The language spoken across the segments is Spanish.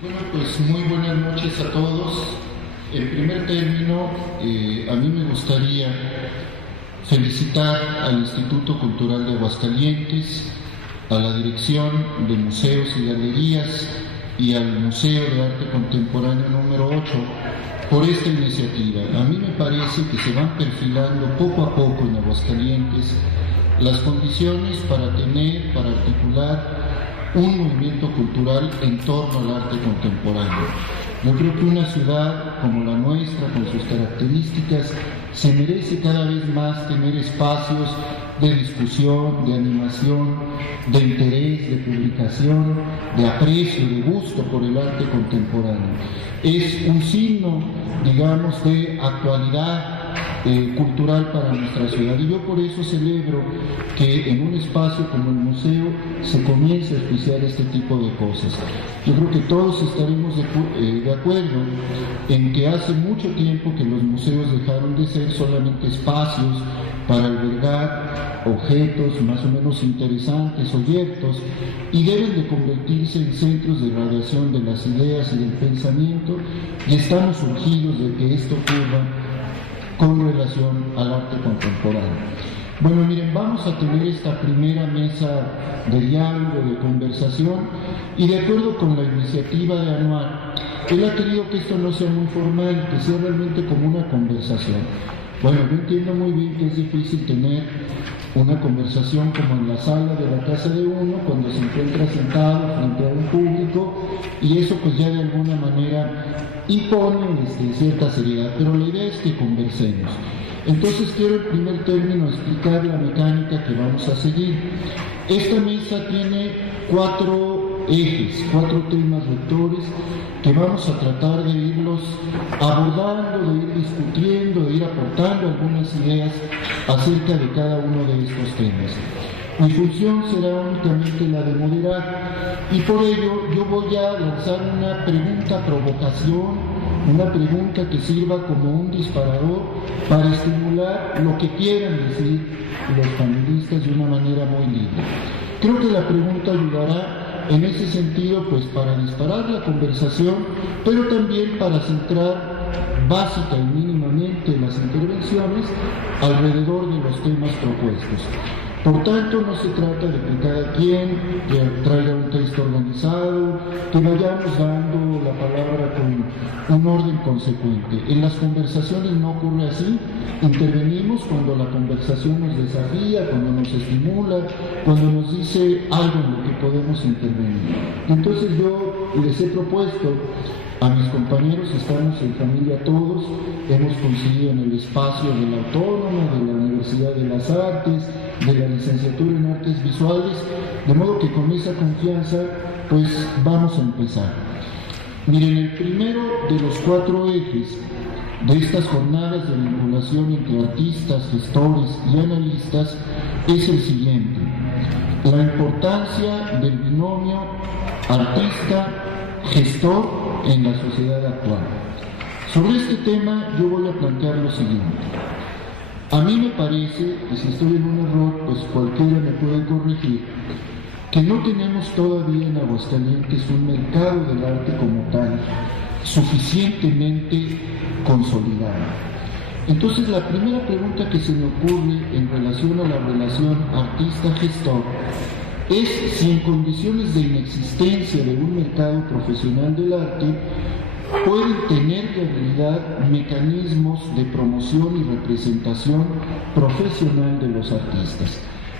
Bueno, pues muy buenas noches a todos. En primer término, a mí me gustaría felicitar al Instituto Cultural de Aguascalientes, a la Dirección de Museos y Galerías y al Museo de Arte Contemporáneo número 8 por esta iniciativa. A mí me parece que se van perfilando poco a poco en Aguascalientes las condiciones para articular un movimiento cultural en torno al arte contemporáneo. Yo creo que una ciudad como la nuestra, con sus características, se merece cada vez más tener espacios de discusión, de animación, de interés, de publicación, de aprecio, de gusto por el arte contemporáneo. Es un signo, digamos, de actualidad cultural para nuestra ciudad, y yo por eso celebro que en un espacio como el museo se comience a auspiciar este tipo de cosas. Yo creo que todos estaremos de acuerdo en que hace mucho tiempo que los museos dejaron de ser solamente espacios para albergar objetos más o menos interesantes, objetos, y deben de convertirse en centros de radiación de las ideas y del pensamiento, y estamos urgidos de que esto ocurra con relación al arte contemporáneo. Bueno, miren, vamos a tener esta primera mesa de diálogo, de conversación, y de acuerdo con la iniciativa de Anuar, él ha querido que esto no sea muy formal, que sea realmente como una conversación. Bueno, yo entiendo muy bien que es difícil tener una conversación como en la sala de la casa de uno, cuando se encuentra sentado frente a un público, y eso pues ya de alguna manera impone cierta seriedad, pero la idea es que conversemos. Entonces quiero en primer término explicar la mecánica que vamos a seguir. Esta mesa tiene 4 ejes, 4 temas rectores que vamos a tratar de irlos abordando, de ir discutiendo, de ir aportando algunas ideas acerca de cada uno de estos temas. Mi función será únicamente la de moderar, y por ello yo voy a lanzar una pregunta provocación, una pregunta que sirva como un disparador para estimular lo que quieran decir los panelistas de una manera muy libre. Creo que la pregunta ayudará en ese sentido, pues para disparar la conversación, pero también para centrar básica y mínimamente las intervenciones alrededor de los temas propuestos. Por tanto, no se trata de que cada quien traiga un texto organizado, que vayamos dando la palabra con un orden consecuente. En las conversaciones no ocurre así. Intervenimos cuando la conversación nos desafía, cuando nos estimula, cuando nos dice algo en lo que podemos intervenir. Entonces yo les he propuesto a mis compañeros, estamos en familia todos, hemos coincidido en el espacio de la Autónoma, de la Universidad de las Artes, de la licenciatura en Artes Visuales, de modo que con esa confianza pues vamos a empezar. Miren, el primero de los 4 ejes de estas jornadas de vinculación entre artistas, gestores y analistas es el siguiente: la importancia del binomio artista-gestor en la sociedad actual. Sobre este tema yo voy a plantear lo siguiente. A mí me parece, y si estoy en un error, pues cualquiera me puede corregir, que no tenemos todavía en Aguascalientes un mercado del arte como tal suficientemente consolidado. Entonces la primera pregunta que se me ocurre en relación a la relación artista-gestor es si en condiciones de inexistencia de un mercado profesional del arte pueden tener en realidad mecanismos de promoción y representación profesional de los artistas.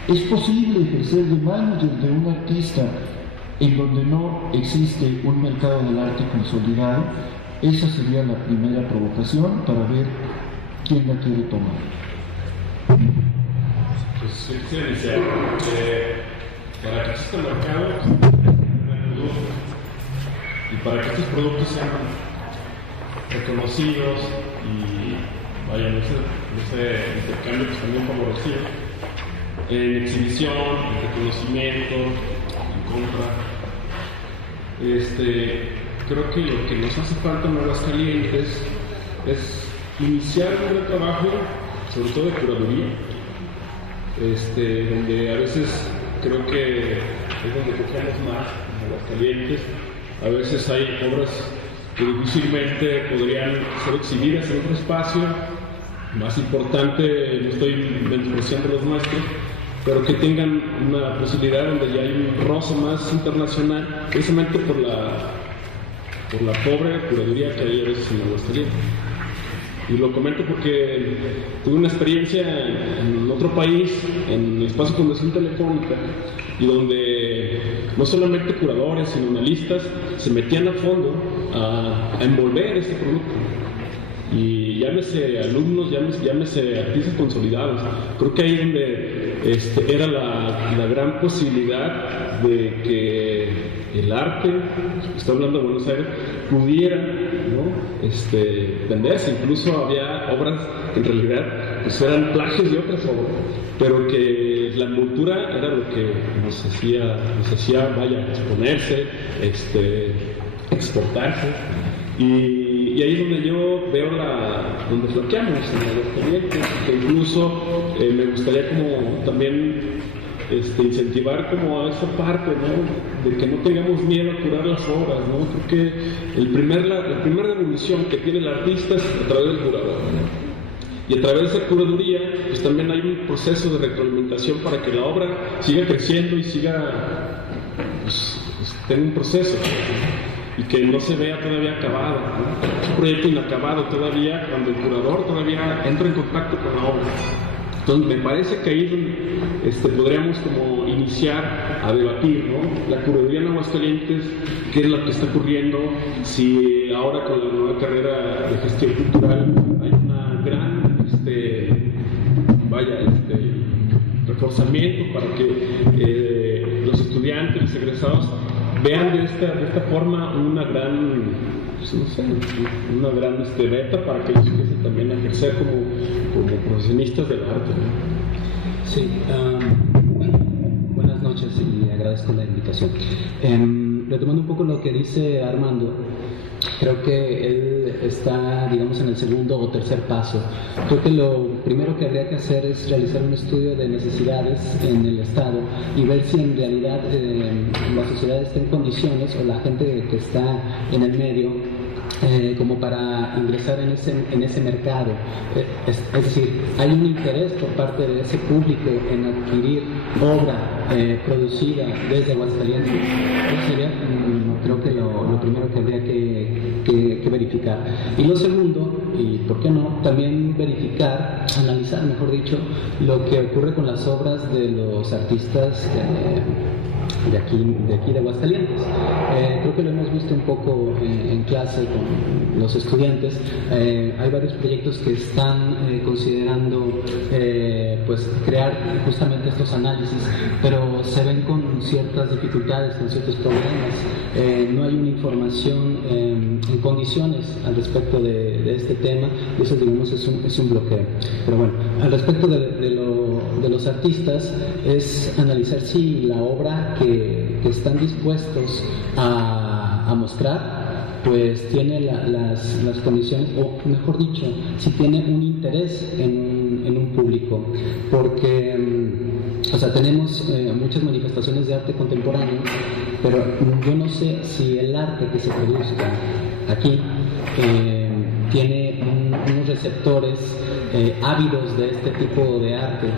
¿Es posible ejercer de manager de un artista en donde no existe un mercado del arte consolidado? Esa sería la primera provocación para ver quién la quiere tomar. Pues quisiera iniciar. Para que exista mercado, y para que estos productos sean reconocidos y vayan ese intercambio pues también favorecido en exhibición, en reconocimiento, en compra. Creo que lo que nos hace falta en Aguascalientes es iniciar un buen trabajo, sobre todo de curaduría, donde a veces creo que es donde tocamos más en Aguascalientes, A veces hay obras que difícilmente podrían ser exhibidas en otro espacio. Más importante, no estoy menospreciando los nuestros, pero que tengan una posibilidad donde ya hay un roce más internacional, precisamente por la pobre curaduría que hay a veces en Aguascalientes. Y lo comento porque tuve una experiencia en otro país, en el espacio de Fundación Telefónica, y donde no solamente curadores, sino analistas se metían a fondo a envolver este producto. Y llámese alumnos, llámese artistas consolidados. Creo que ahí es donde era la gran posibilidad de que el arte, estoy hablando de Buenos Aires, pudiera, ¿no?, venderse. Incluso había obras que en realidad pues eran plagios de otras obras, pero que la envoltura era lo que nos hacía exponerse, exportarse. Y ahí es donde yo veo donde flaqueamos en Aguascalientes, que incluso me gustaría como también incentivar como a esa parte, ¿no?, de que no tengamos miedo a curar las obras, ¿no? Creo que la primera revolución que tiene el artista es a través del curador, ¿no? Y a través de esa curaduría, pues también hay un proceso de retroalimentación para que la obra siga creciendo y siga, pues tenga un proceso, ¿no?, y que no se vea todavía acabado, ¿no? Es un proyecto inacabado todavía, cuando el curador todavía entra en contacto con la obra. Entonces me parece que ahí es donde podríamos como iniciar a debatir, ¿no?, la curaduría en Aguascalientes, qué es lo que está ocurriendo, si ahora con la nueva carrera de gestión cultural hay una gran reforzamiento para que los estudiantes, los egresados vean de esta forma una gran, pues no sé, una gran beta para que ellos empiecen también a ejercer como profesionistas del arte, ¿no? Sí, buenas noches y agradezco la invitación. Retomando un poco lo que dice Armando, creo que él está, digamos, en el segundo o tercer paso. Creo que lo primero que habría que hacer es realizar un estudio de necesidades en el Estado y ver si en realidad la sociedad está en condiciones, o la gente que está en el medio, como para ingresar en ese mercado. Es decir, hay un interés por parte de ese público en adquirir obra producida desde Aguascalientes. Eso sería, creo que lo primero que habría que verificar. Y lo segundo, y por qué no, también verificar, analizar, mejor dicho, lo que ocurre con las obras de los artistas de aquí de Aguascalientes. Creo que lo hemos visto un poco en clase con los estudiantes. Hay varios proyectos que están considerando pues crear justamente estos análisis, pero se ven con ciertas dificultades, con ciertos problemas. No hay una información en condiciones al respecto de este tema, y eso, digamos, es un bloqueo. Pero bueno, al respecto de los artistas, es analizar si la obra que están dispuestos a mostrar pues tiene las condiciones, o mejor dicho, si tiene un interés en un público, porque tenemos muchas manifestaciones de arte contemporáneo, pero yo no sé si el arte que se produzca aquí tiene unos receptores ávidos de este tipo de arte.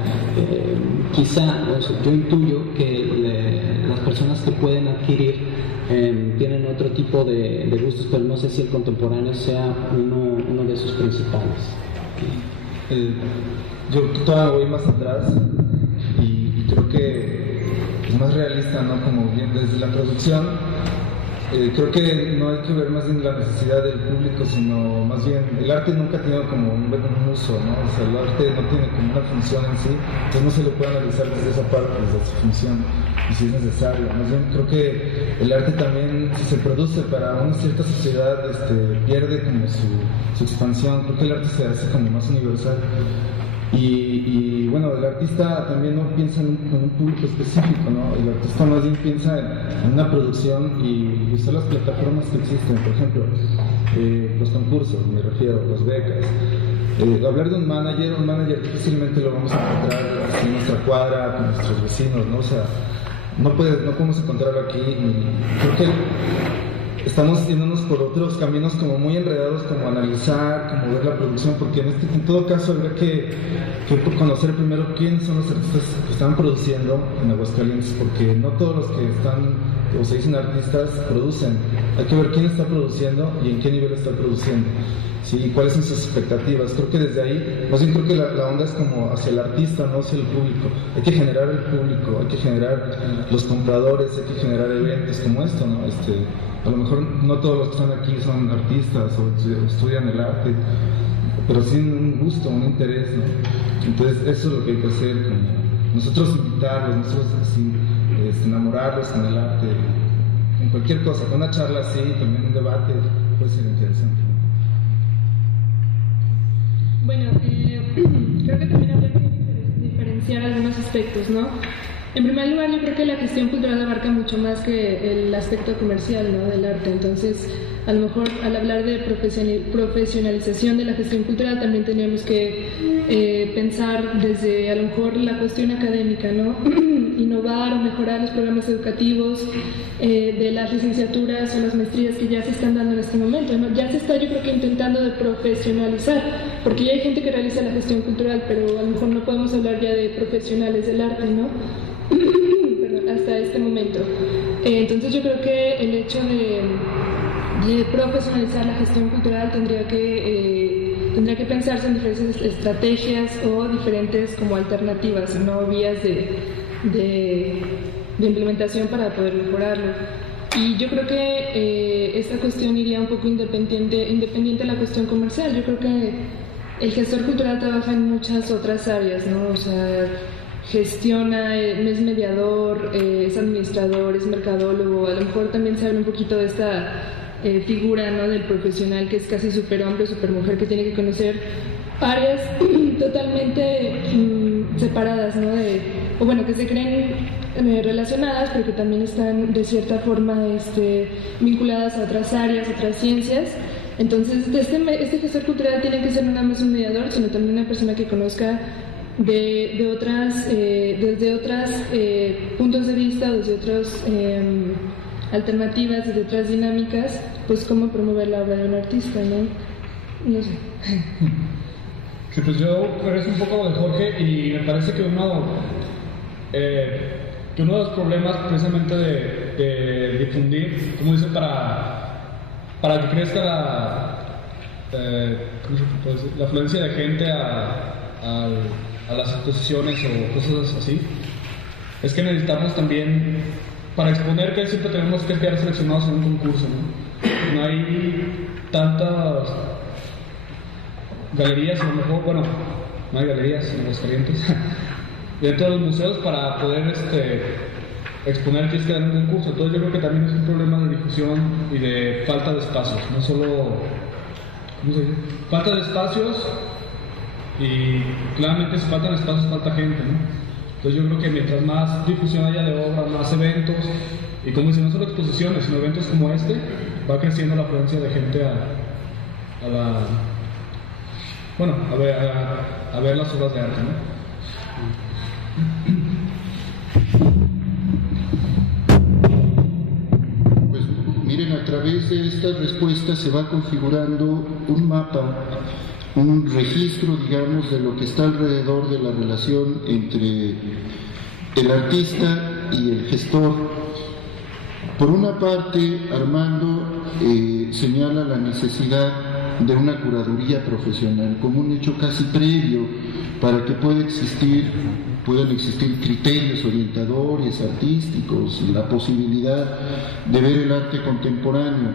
Quizá, yo intuyo que las personas que pueden adquirir tienen otro tipo de gustos, pero no sé si el contemporáneo sea uno de sus principales. Yo todavía voy más atrás y creo que es más realista, ¿no? Como bien desde la producción. Creo que no hay que ver más bien la necesidad del público, sino más bien el arte nunca ha tenido como un uso, ¿no? O sea, el arte no tiene como una función en sí, entonces no se le puede analizar desde esa parte, desde su función, y si es necesario. Más bien creo que el arte también, si se produce para una cierta sociedad, pierde como su expansión. Creo que el arte se hace como más universal. Y bueno, el artista también no piensa en un público específico, ¿no? El artista más bien piensa en una producción y usar las plataformas que existen, por ejemplo, los concursos, me refiero, las becas. Hablar de un manager difícilmente lo vamos a encontrar así en nuestra cuadra, con nuestros vecinos, ¿no? O sea, no podemos encontrarlo aquí. Y creo que estamos yéndonos por otros caminos como muy enredados, como analizar, como ver la producción, porque en todo caso habría que conocer primero quiénes son los artistas que están produciendo en Aguascalientes, porque no todos los que están, o se dicen artistas, producen. Hay que ver quién está produciendo y en qué nivel está produciendo. Sí, cuáles son sus expectativas. Creo que desde ahí, más bien creo que la onda es como hacia el artista, no hacia el público. Hay que generar el público, hay que generar los compradores, hay que generar eventos como esto, ¿no? A lo mejor no todos los que están aquí son artistas o estudian el arte, pero sí un gusto, un interés, ¿no? Entonces eso es lo que hay que hacer, como nosotros invitarlos, nosotros así, enamorarlos con el arte, en cualquier cosa, con una charla así, también un debate, puede ser interesante. Bueno, creo que también habría que diferenciar algunos aspectos, ¿no? En primer lugar, yo creo que la gestión cultural abarca mucho más que el aspecto comercial, ¿no?, del arte. Entonces, a lo mejor al hablar de profesionalización de la gestión cultural también tendríamos que pensar desde a lo mejor la cuestión académica, ¿no? Innovar o mejorar los programas educativos de las licenciaturas o las maestrías que ya se están dando en este momento, ¿no? Ya se está, yo creo que intentando de profesionalizar, porque ya hay gente que realiza la gestión cultural, pero a lo mejor no podemos hablar ya de profesionales del arte, ¿no? Perdón, hasta este momento. Entonces yo creo que el hecho de profesionalizar la gestión cultural tendría que pensarse en diferentes estrategias o diferentes como alternativas, no vías de implementación para poder mejorarlo. Y yo creo que esta cuestión iría un poco independiente de la cuestión comercial. Yo creo que el gestor cultural trabaja en muchas otras áreas, ¿no? O sea, gestiona, es mediador, es administrador, es mercadólogo. A lo mejor también se habla un poquito de esta figura, ¿no?, del profesional que es casi superhombre, supermujer, que tiene que conocer áreas totalmente separadas, ¿no? O bueno, que se creen relacionadas, pero que también están de cierta forma vinculadas a otras áreas, a otras ciencias. Entonces, este gestor cultural tiene que ser no nada más un mediador, sino también una persona que conozca desde otros puntos de vista, desde otras alternativas, desde otras dinámicas, pues cómo promover la obra de un artista, ¿no? No sé. Sí, pues yo regreso un poco de Jorge y me parece que uno de los problemas precisamente de difundir, como dice, para que crezca la afluencia de gente a las exposiciones o cosas así, es que necesitamos también, para exponer, que siempre tenemos que quedar seleccionados en un concurso, ¿no? No hay tantas galerías, a lo mejor, bueno, no hay galerías en Aguascalientes dentro de los museos para poder exponer que quedar en un concurso. Entonces yo creo que también es un problema de difusión y de falta de espacios, no solo, ¿cómo se dice?, falta de espacios, y claramente si faltan espacios falta gente, ¿no? Entonces yo creo que mientras más difusión haya de obra, más eventos, y como dicen, no solo exposiciones, sino eventos como este, va creciendo la afluencia de gente a ver las obras de arte, ¿no? Pues miren, a través de estas respuestas se va configurando un mapa, un registro, digamos, de lo que está alrededor de la relación entre el artista y el gestor. Por una parte, Armando señala la necesidad de una curaduría profesional como un hecho casi previo para que puedan existir criterios orientadores artísticos y la posibilidad de ver el arte contemporáneo.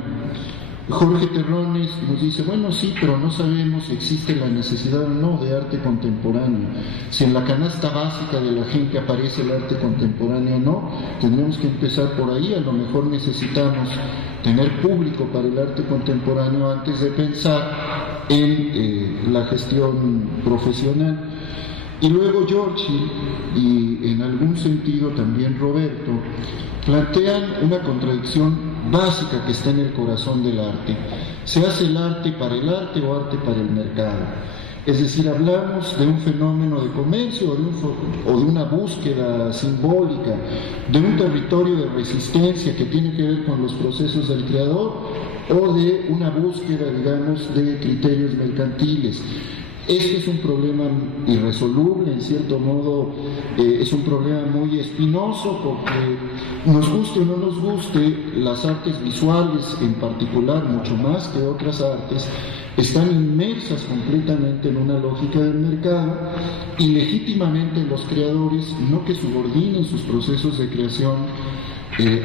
Jorge Terrones nos dice, bueno, sí, pero no sabemos si existe la necesidad o no de arte contemporáneo. Si en la canasta básica de la gente aparece el arte contemporáneo o no, tendremos que empezar por ahí. A lo mejor necesitamos tener público para el arte contemporáneo antes de pensar en la gestión profesional. Y luego Giorgi, y en algún sentido también Roberto, plantean una contradicción básica que está en el corazón del arte. ¿Se hace el arte para el arte o arte para el mercado? Es decir, hablamos de un fenómeno de comercio o de una búsqueda simbólica, de un territorio de resistencia que tiene que ver con los procesos del creador, o de una búsqueda, digamos, de criterios mercantiles. Este es un problema irresoluble, en cierto modo, es un problema muy espinoso porque nos guste o no nos guste, las artes visuales en particular, mucho más que otras artes, están inmersas completamente en una lógica del mercado y legítimamente los creadores, no que subordinen sus procesos de creación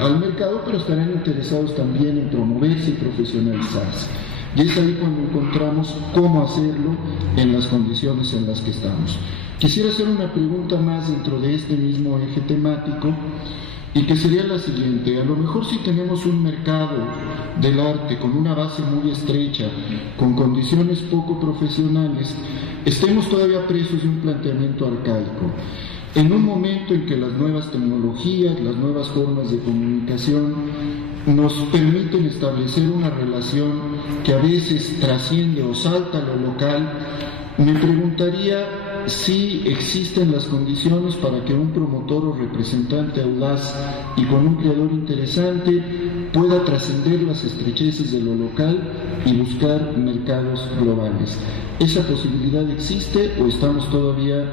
al mercado, pero estarán interesados también en promoverse y profesionalizarse. Y es ahí cuando encontramos cómo hacerlo en las condiciones en las que estamos. Quisiera hacer una pregunta más dentro de este mismo eje temático, y que sería la siguiente: a lo mejor si tenemos un mercado del arte con una base muy estrecha, con condiciones poco profesionales, estemos todavía presos de un planteamiento arcaico. En un momento en que las nuevas tecnologías, las nuevas formas de comunicación nos permiten establecer una relación que a veces trasciende o salta a lo local, me preguntaría si existen las condiciones para que un promotor o representante audaz y con un creador interesante pueda trascender las estrecheces de lo local y buscar mercados globales. ¿Esa posibilidad existe o estamos todavía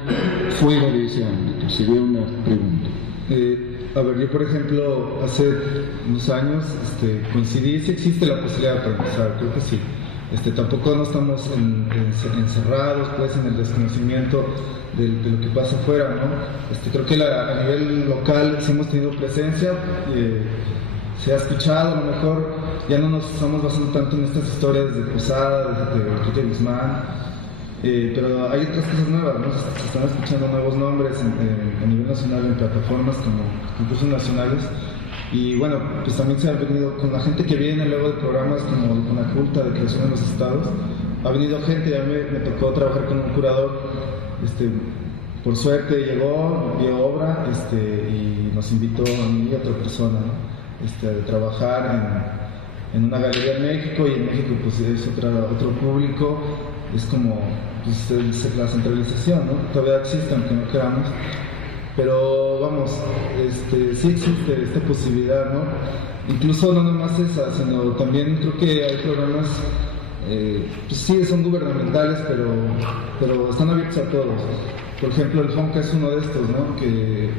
fuera de ese ámbito? Sería una pregunta. A ver, yo por ejemplo, hace unos años coincidí si existe la posibilidad para empezar, creo que sí. Tampoco no estamos encerrados pues en el desconocimiento de lo que pasa afuera, ¿no? Creo que a nivel local sí hemos tenido presencia, se ha escuchado, a lo mejor ya no nos estamos basando tanto en estas historias de Posada, de Enrique Guzmán, pero hay otras cosas nuevas, ¿no? Se están escuchando nuevos nombres a nivel nacional en plataformas como concursos nacionales. Y bueno, pues también se ha venido con la gente que viene luego de programas como con la Culta de Creación en los Estados. Ha venido gente, ya me tocó trabajar con un curador, por suerte llegó, vio obra y nos invitó a mí y a otra persona, ¿no? A trabajar en una galería en México, y en México pues es otro público, es como pues, la centralización, ¿no? Todavía existe aunque no queramos. Pero vamos, sí existe esta posibilidad, ¿no? Incluso no nomás esa, sino también creo que hay programas, pues sí, son gubernamentales, pero están abiertos a todos. Por ejemplo, el FONCA es uno de estos, ¿no? Que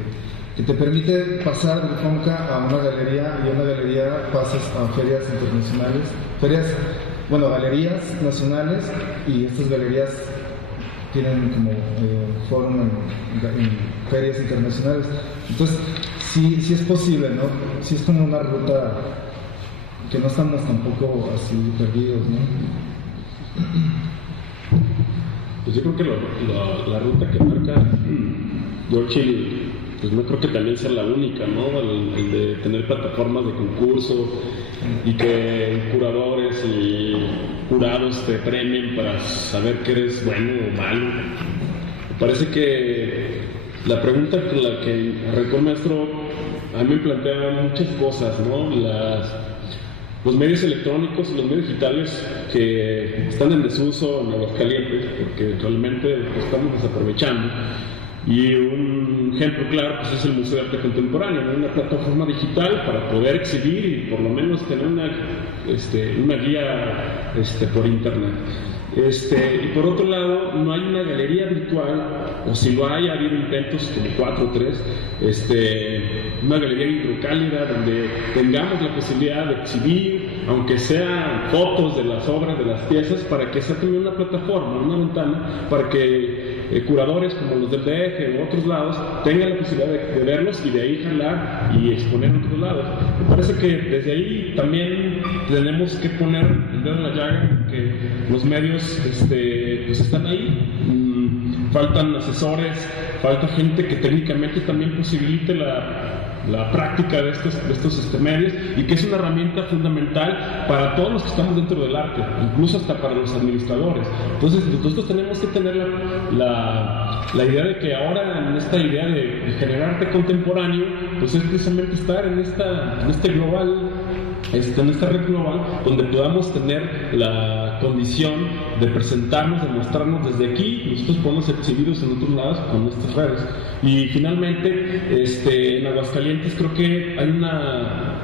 te permite pasar del FONCA a una galería, y a una galería pasas a ferias internacionales, galerías nacionales, y estas galerías tienen como fórum en ferias internacionales. Entonces, sí es posible, ¿no? Sí es como una ruta que no estamos tampoco así perdidos, ¿no? Pues yo creo que la ruta que marca George Hill, pues no creo que también sea la única, ¿no? El de tener plataformas de concurso y que curadores y jurados te premien para saber que eres bueno o malo. Me parece que la pregunta con la que arrancó el maestro a mí me plantea muchas cosas, ¿no? Los medios electrónicos y los medios digitales que están en desuso en Aguascalientes, porque realmente lo estamos desaprovechando. Y un ejemplo claro pues es el Museo de Arte Contemporáneo, ¿no? Una plataforma digital para poder exhibir y por lo menos tener una guía por internet. Y por otro lado, no hay una galería virtual, o si lo hay, ha habido intentos como 4 o 3, una galería hidrocálida donde tengamos la posibilidad de exhibir, aunque sean fotos de las obras, de las piezas, para que sea también una plataforma, una ventana, para que curadores como los del DF u otros lados tengan la posibilidad de verlos y de ahí jalar y exponer en otros lados. Me parece que desde ahí también tenemos que poner el dedo en la llaga, que los medios pues están ahí, faltan asesores, falta gente que técnicamente también posibilite la práctica de estos medios, y que es una herramienta fundamental para todos los que estamos dentro del arte, incluso hasta para los administradores. Entonces nosotros tenemos que tener la idea de que ahora en esta idea de generar arte contemporáneo, pues es precisamente estar en este global, en esta red global, donde podamos tener la condición de presentarnos, de mostrarnos desde aquí. Nosotros podemos ser exhibidos en otros lados con nuestras redes. Y finalmente, en Aguascalientes creo que hay una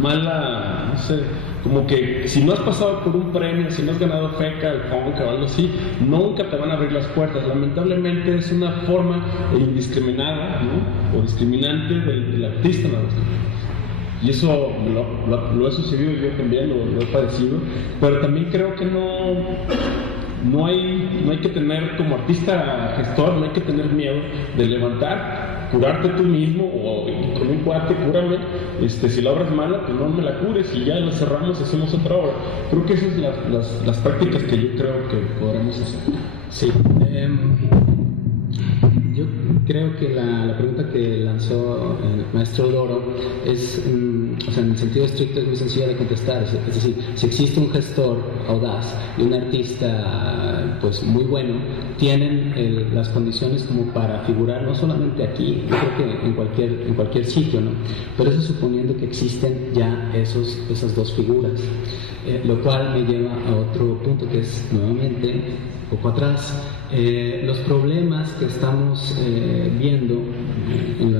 mala, no sé, como que si no has pasado por un premio, si no has ganado FECA, el FONCA o algo así, nunca te van a abrir las puertas. Lamentablemente es una forma indiscriminada, ¿no? O discriminante del artista en Aguascalientes. Y eso lo he sucedido yo también, lo he padecido, pero también creo que no hay que tener, como artista gestor, no hay que tener miedo de levantar, curarte tú mismo o con un cuate, cúrame, si la obra es mala, pues no me la cures y ya la cerramos y hacemos otra obra. Creo que esas son las prácticas que yo creo que podremos hacer. Sí. Yo creo que la pregunta que lanzó el maestro Doro es, o sea, en el sentido estricto es muy sencilla de contestar. Es decir, si existe un gestor audaz y un artista pues muy bueno, tienen las condiciones como para figurar no solamente aquí, yo creo que en cualquier sitio, ¿no? Pero eso suponiendo que existen ya esas dos figuras, lo cual me lleva a otro punto que es nuevamente poco atrás. Los problemas que estamos viendo en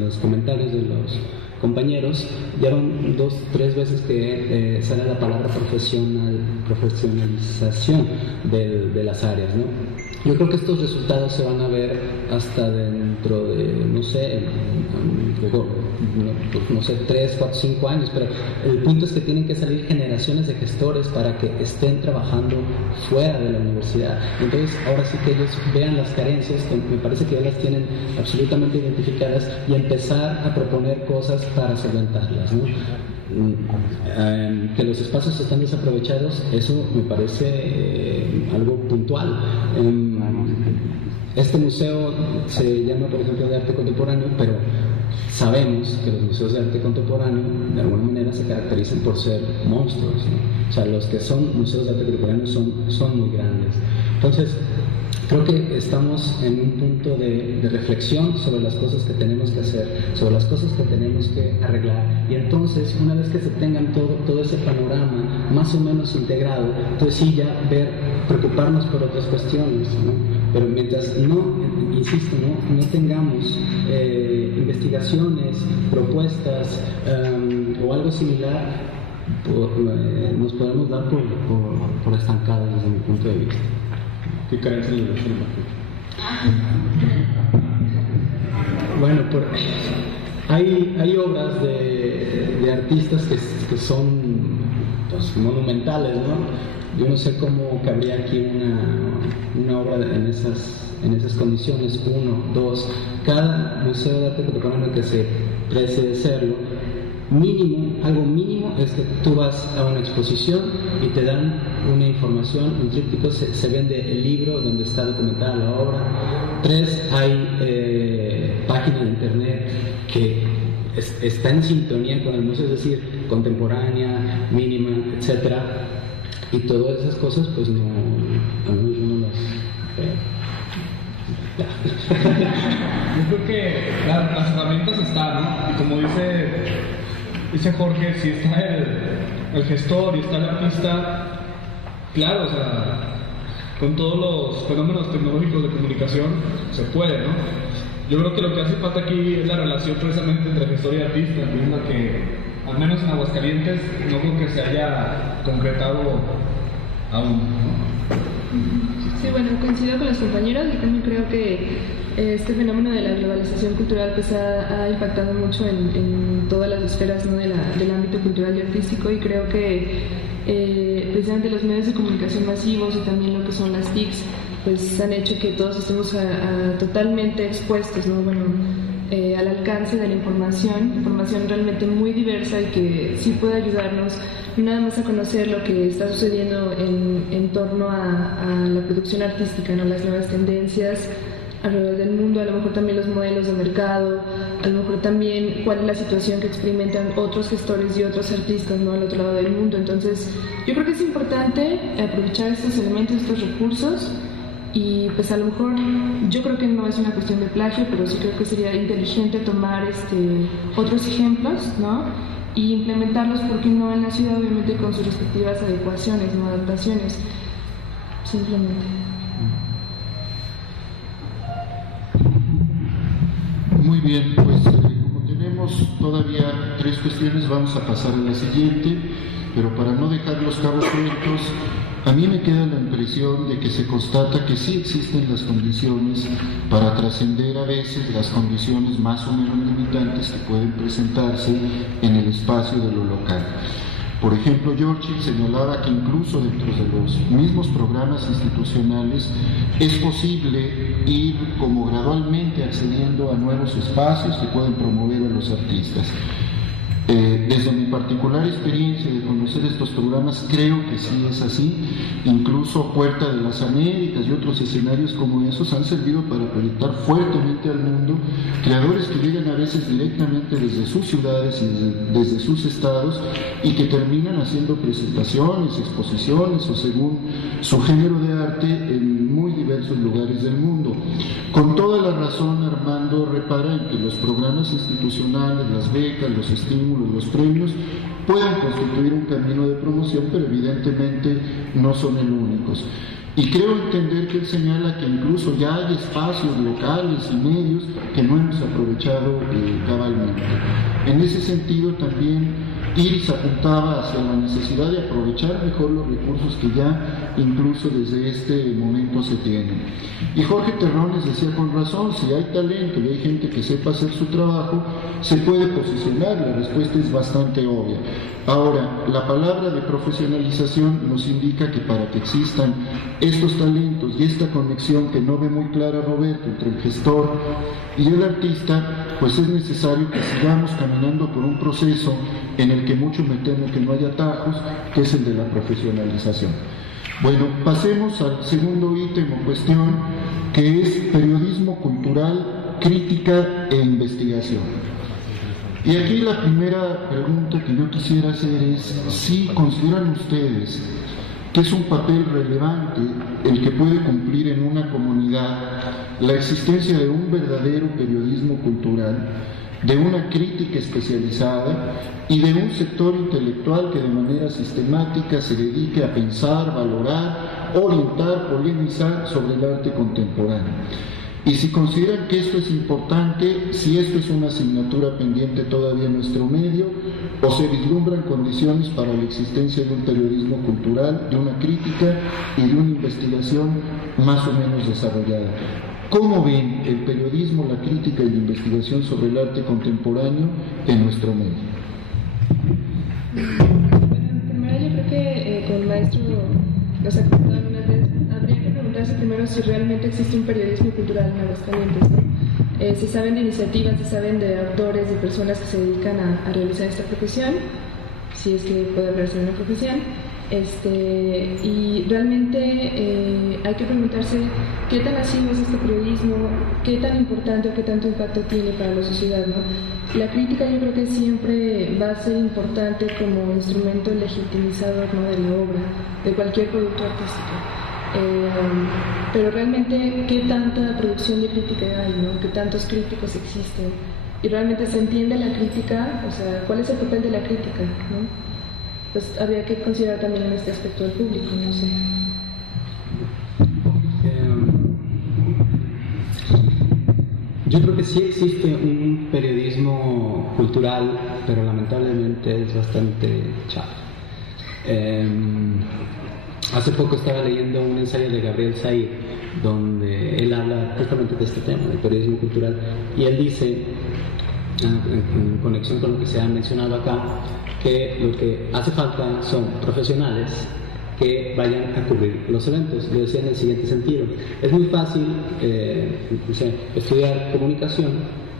los comentarios de los compañeros, ya van 2-3 veces que sale la palabra profesionalización de las áreas, ¿no? Yo creo que estos resultados se van a ver hasta dentro de, no sé, 3, 4, 5 años, pero el punto es que tienen que salir generaciones de gestores para que estén trabajando fuera de la universidad. Entonces, ahora sí que ellos vean las carencias, que me parece que ya las tienen absolutamente identificadas, y empezar a proponer cosas para solventarlas, ¿no? Que los espacios están desaprovechados, eso me parece algo puntual. Este museo se llama, por ejemplo, de arte contemporáneo, pero sabemos que los museos de arte contemporáneo de alguna manera se caracterizan por ser monstruos, ¿no? O sea, los que son museos de arte contemporáneo son muy grandes. Entonces, creo que estamos en un punto de reflexión sobre las cosas que tenemos que hacer, sobre las cosas que tenemos que arreglar, y entonces una vez que se tengan todo ese panorama más o menos integrado, entonces sí ya preocuparnos por otras cuestiones, ¿no? Pero mientras insisto, no tengamos investigaciones, propuestas o algo similar, nos podemos dar por estancados desde mi punto de vista. ¿Qué carencia le das? Bueno, hay obras de artistas que son pues, monumentales, ¿no? Yo no sé cómo cabría aquí una obra en esas condiciones. 1, 2, cada museo de arte contemporáneo que se precie de serlo, algo mínimo es que tú vas a una exposición y te dan una información, un tríptico, se vende el libro donde está documentada la obra. 3, hay página de internet que está en sintonía con el museo, es decir, contemporánea, mínima, etcétera, y todas esas cosas pues no, a mí yo no las Yo creo que las herramientas están, ¿no? Y como dice Jorge, si está el gestor y está el artista, claro, o sea, con todos los fenómenos tecnológicos de comunicación se puede, ¿no? Yo creo que lo que hace falta aquí es la relación precisamente entre gestor y artista, que es la que, al menos en Aguascalientes, no creo que se haya concretado aún. Sí, bueno, coincido con los compañeros. Yo también creo que este fenómeno de la globalización cultural pues ha impactado mucho en todas las esferas, ¿no? del ámbito cultural y artístico, y creo que precisamente los medios de comunicación masivos y también lo que son las TICs pues han hecho que todos estemos totalmente expuestos, ¿no? Bueno, al alcance de la información realmente muy diversa y que sí puede ayudarnos no nada más a conocer lo que está sucediendo en torno a la producción artística, ¿no? Las nuevas tendencias alrededor del mundo, a lo mejor también los modelos de mercado, a lo mejor también cuál es la situación que experimentan otros gestores y otros artistas, ¿no? Al otro lado del mundo. Entonces, yo creo que es importante aprovechar estos elementos, estos recursos. Y pues a lo mejor yo creo que no es una cuestión de plagio, pero sí creo que sería inteligente tomar otros ejemplos, ¿no? y implementarlos, ¿por qué no?, en la ciudad, obviamente con sus respectivas adecuaciones, no adaptaciones, simplemente. Muy bien, pues como tenemos todavía 3 cuestiones, vamos a pasar a la siguiente, pero para no dejar los cabos sueltos, a mí me queda la impresión de que se constata que sí existen las condiciones para trascender a veces las condiciones más o menos limitantes que pueden presentarse en el espacio de lo local. Por ejemplo, Giorgi señalaba que incluso dentro de los mismos programas institucionales es posible ir como gradualmente accediendo a nuevos espacios que pueden promover a los artistas. Desde mi particular experiencia de conocer estos programas, creo que sí es así. Incluso Puerta de las Américas y otros escenarios como esos han servido para proyectar fuertemente al mundo creadores que llegan a veces directamente desde sus ciudades y desde sus estados y que terminan haciendo presentaciones, exposiciones o según su género de arte en muy diversos lugares del mundo. Con toda la razón, Armando repara en que los programas institucionales, las becas, los estímulos, los premios pueden constituir un camino de promoción, pero evidentemente no son el únicos. Y creo entender que él señala que incluso ya hay espacios locales y medios que no hemos aprovechado cabalmente. En ese sentido también Iris apuntaba hacia la necesidad de aprovechar mejor los recursos que ya incluso desde este momento se tienen. Y Jorge Terrones decía con razón, si hay talento y hay gente que sepa hacer su trabajo, se puede posicionar, la respuesta es bastante obvia. Ahora, la palabra de profesionalización nos indica que para que existan estos talentos y esta conexión que no ve muy clara Roberto entre el gestor y el artista, pues es necesario que sigamos caminando por un proceso en el que mucho me temo que no hay atajos, que es el de la profesionalización. Bueno, pasemos al segundo ítem o cuestión, que es periodismo cultural, crítica e investigación. Y aquí la primera pregunta que yo quisiera hacer es si consideran ustedes que es un papel relevante el que puede cumplir en una comunidad la existencia de un verdadero periodismo cultural, de una crítica especializada y de un sector intelectual que de manera sistemática se dedique a pensar, valorar, orientar, polemizar sobre el arte contemporáneo. Y si consideran que esto es importante, si esto es una asignatura pendiente todavía en nuestro medio, o se vislumbran condiciones para la existencia de un periodismo cultural, de una crítica y de una investigación más o menos desarrollada. ¿Cómo ven el periodismo, la crítica y la investigación sobre el arte contemporáneo en nuestro medio? Bueno, primero yo creo que con el maestro nos ha comentado algunas veces, habría que preguntarse primero si realmente existe un periodismo cultural en Aguascalientes, ¿no? Si saben de iniciativas, si saben de autores, de personas que se dedican a realizar esta profesión, si es que puede hablarse de una profesión. Y realmente hay que preguntarse qué tan masivo es este periodismo, qué tan importante o qué tanto impacto tiene para la sociedad, ¿no? La crítica yo creo que siempre va a ser importante como instrumento legitimizador, ¿no?, de la obra, de cualquier producto artístico. Pero realmente qué tanta producción de crítica hay, ¿no?, qué tantos críticos existen, y realmente se entiende la crítica, o sea, cuál es el papel de la crítica, ¿no? Pues habría que considerar también en este aspecto al público, no sé. Yo creo que sí existe un periodismo cultural, pero lamentablemente es bastante chato. Hace poco estaba leyendo un ensayo de Gabriel Zahir, donde él habla justamente de este tema, del periodismo cultural, y él dice, en conexión con lo que se ha mencionado acá, que lo que hace falta son profesionales que vayan a cubrir los eventos. Lo decía en el siguiente sentido: es muy fácil estudiar comunicación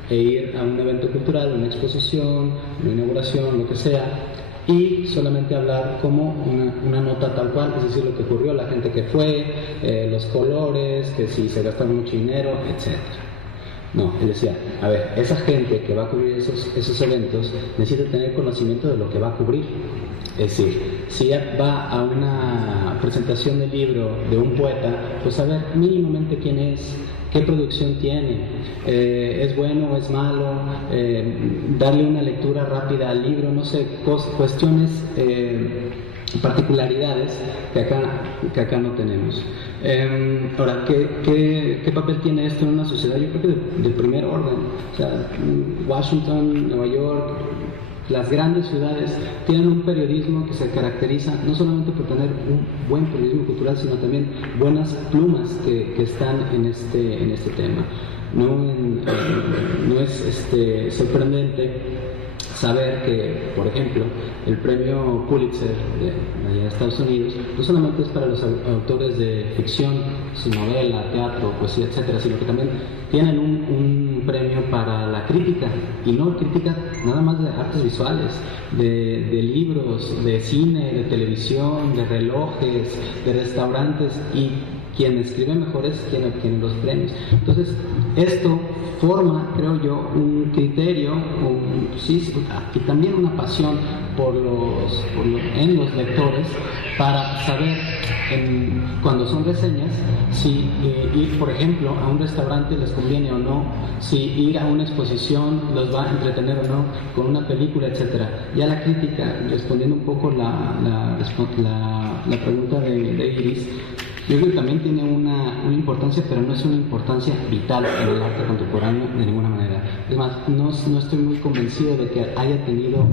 e ir a un evento cultural, una exposición, una inauguración, lo que sea, y solamente hablar como una nota tal cual, es decir, lo que ocurrió, la gente que fue, los colores, que si se gastaron mucho dinero, etc. No, él decía, a ver, esa gente que va a cubrir esos eventos necesita tener conocimiento de lo que va a cubrir. Es decir, si va a una presentación del libro de un poeta, pues saber mínimamente quién es, qué producción tiene, es bueno o es malo, darle una lectura rápida al libro, no sé, cuestiones, particularidades que acá no tenemos. Ahora, ¿qué papel tiene esto en una sociedad? Yo creo que de primer orden. O sea, Washington, Nueva York, las grandes ciudades tienen un periodismo que se caracteriza no solamente por tener un buen periodismo cultural, sino también buenas plumas que están en este tema. No es sorprendente saber que, por ejemplo, el premio Pulitzer de Estados Unidos no solamente es para los autores de ficción, novela, teatro, poesía, etcétera, sino que también tienen un premio para la crítica, y no crítica nada más de artes visuales, de libros, de cine, de televisión, de relojes, de restaurantes, y quien escribe mejor es quien obtiene los premios. Entonces, esto forma, creo yo, un criterio y también una pasión en los lectores para saber, cuando son reseñas, si ir, por ejemplo, a un restaurante les conviene o no, si ir a una exposición los va a entretener o no, con una película, etcétera. Ya la crítica, respondiendo un poco la pregunta de Iris, yo creo que también tiene una importancia, pero no es una importancia vital en el arte contemporáneo de ninguna manera. Es más, no estoy muy convencido de que haya tenido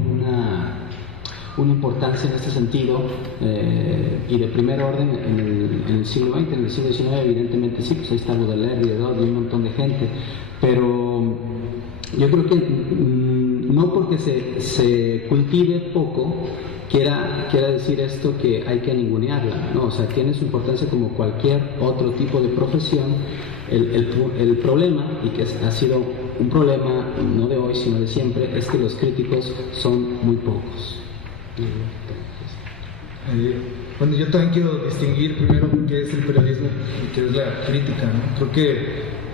una importancia en este sentido, y de primer orden en el siglo XX. En el siglo XIX evidentemente sí, pues ahí está Baudelaire, Diderot y un montón de gente, pero yo creo que no porque se cultive poco quiera decir esto que hay que ningunearla, ¿no? O sea, tiene su importancia como cualquier otro tipo de profesión. El problema, y que ha sido un problema no de hoy sino de siempre, es que los críticos son muy pocos. Bueno, yo también quiero distinguir primero qué es el periodismo y qué es la crítica, ¿no? Creo que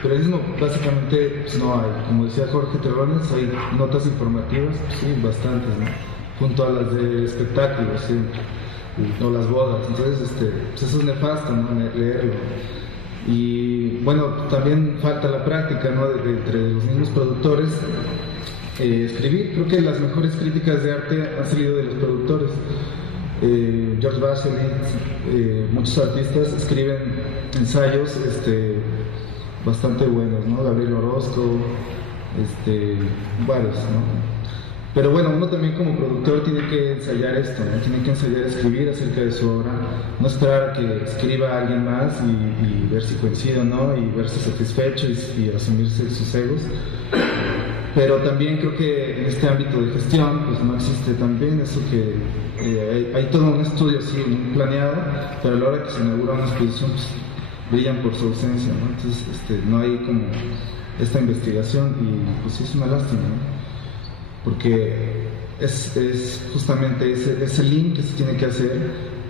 periodismo básicamente pues no hay, como decía Jorge Terrones, hay notas informativas, pues sí, bastantes, ¿no? Junto a las de espectáculos, ¿sí? O las bodas. Entonces, pues eso es nefasto, ¿no? Leerlo. Y bueno, también falta la práctica, ¿no? Entre los mismos productores, escribir. Creo que las mejores críticas de arte han salido de los productores. George Bachelet, muchos artistas escriben ensayos bastante buenos, ¿no? Gabriel Orozco, varios, ¿no? Pero bueno, uno también como productor tiene que ensayar esto, ¿no? Tiene que ensayar escribir acerca de su obra, no esperar que escriba alguien más y ver si coincide o no, y verse satisfecho y asumirse sus egos. Pero también creo que en este ámbito de gestión pues no existe también eso que hay todo un estudio sí, muy planeado, pero a la hora que se inaugura una exposición pues, brillan por su ausencia, ¿no? Entonces no hay como esta investigación y pues sí es una lástima, ¿no? Porque es justamente ese link que se tiene que hacer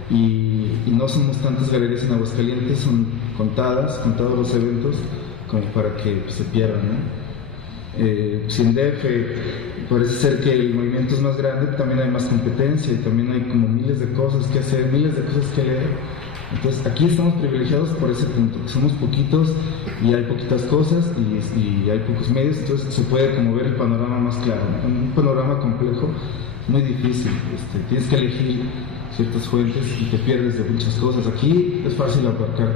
y no somos tantas galerías en Aguascalientes, son contados los eventos como para que pues, se pierdan, ¿no? Sin DF parece ser que el movimiento es más grande, también hay más competencia y también hay como miles de cosas que hacer, miles de cosas que leer. Entonces aquí estamos privilegiados por ese punto, que somos poquitos y hay poquitas cosas y hay pocos medios, entonces se puede como ver el panorama más claro, ¿no? Un panorama complejo es muy difícil, tienes que elegir ciertas fuentes y te pierdes de muchas cosas. Aquí es fácil abarcar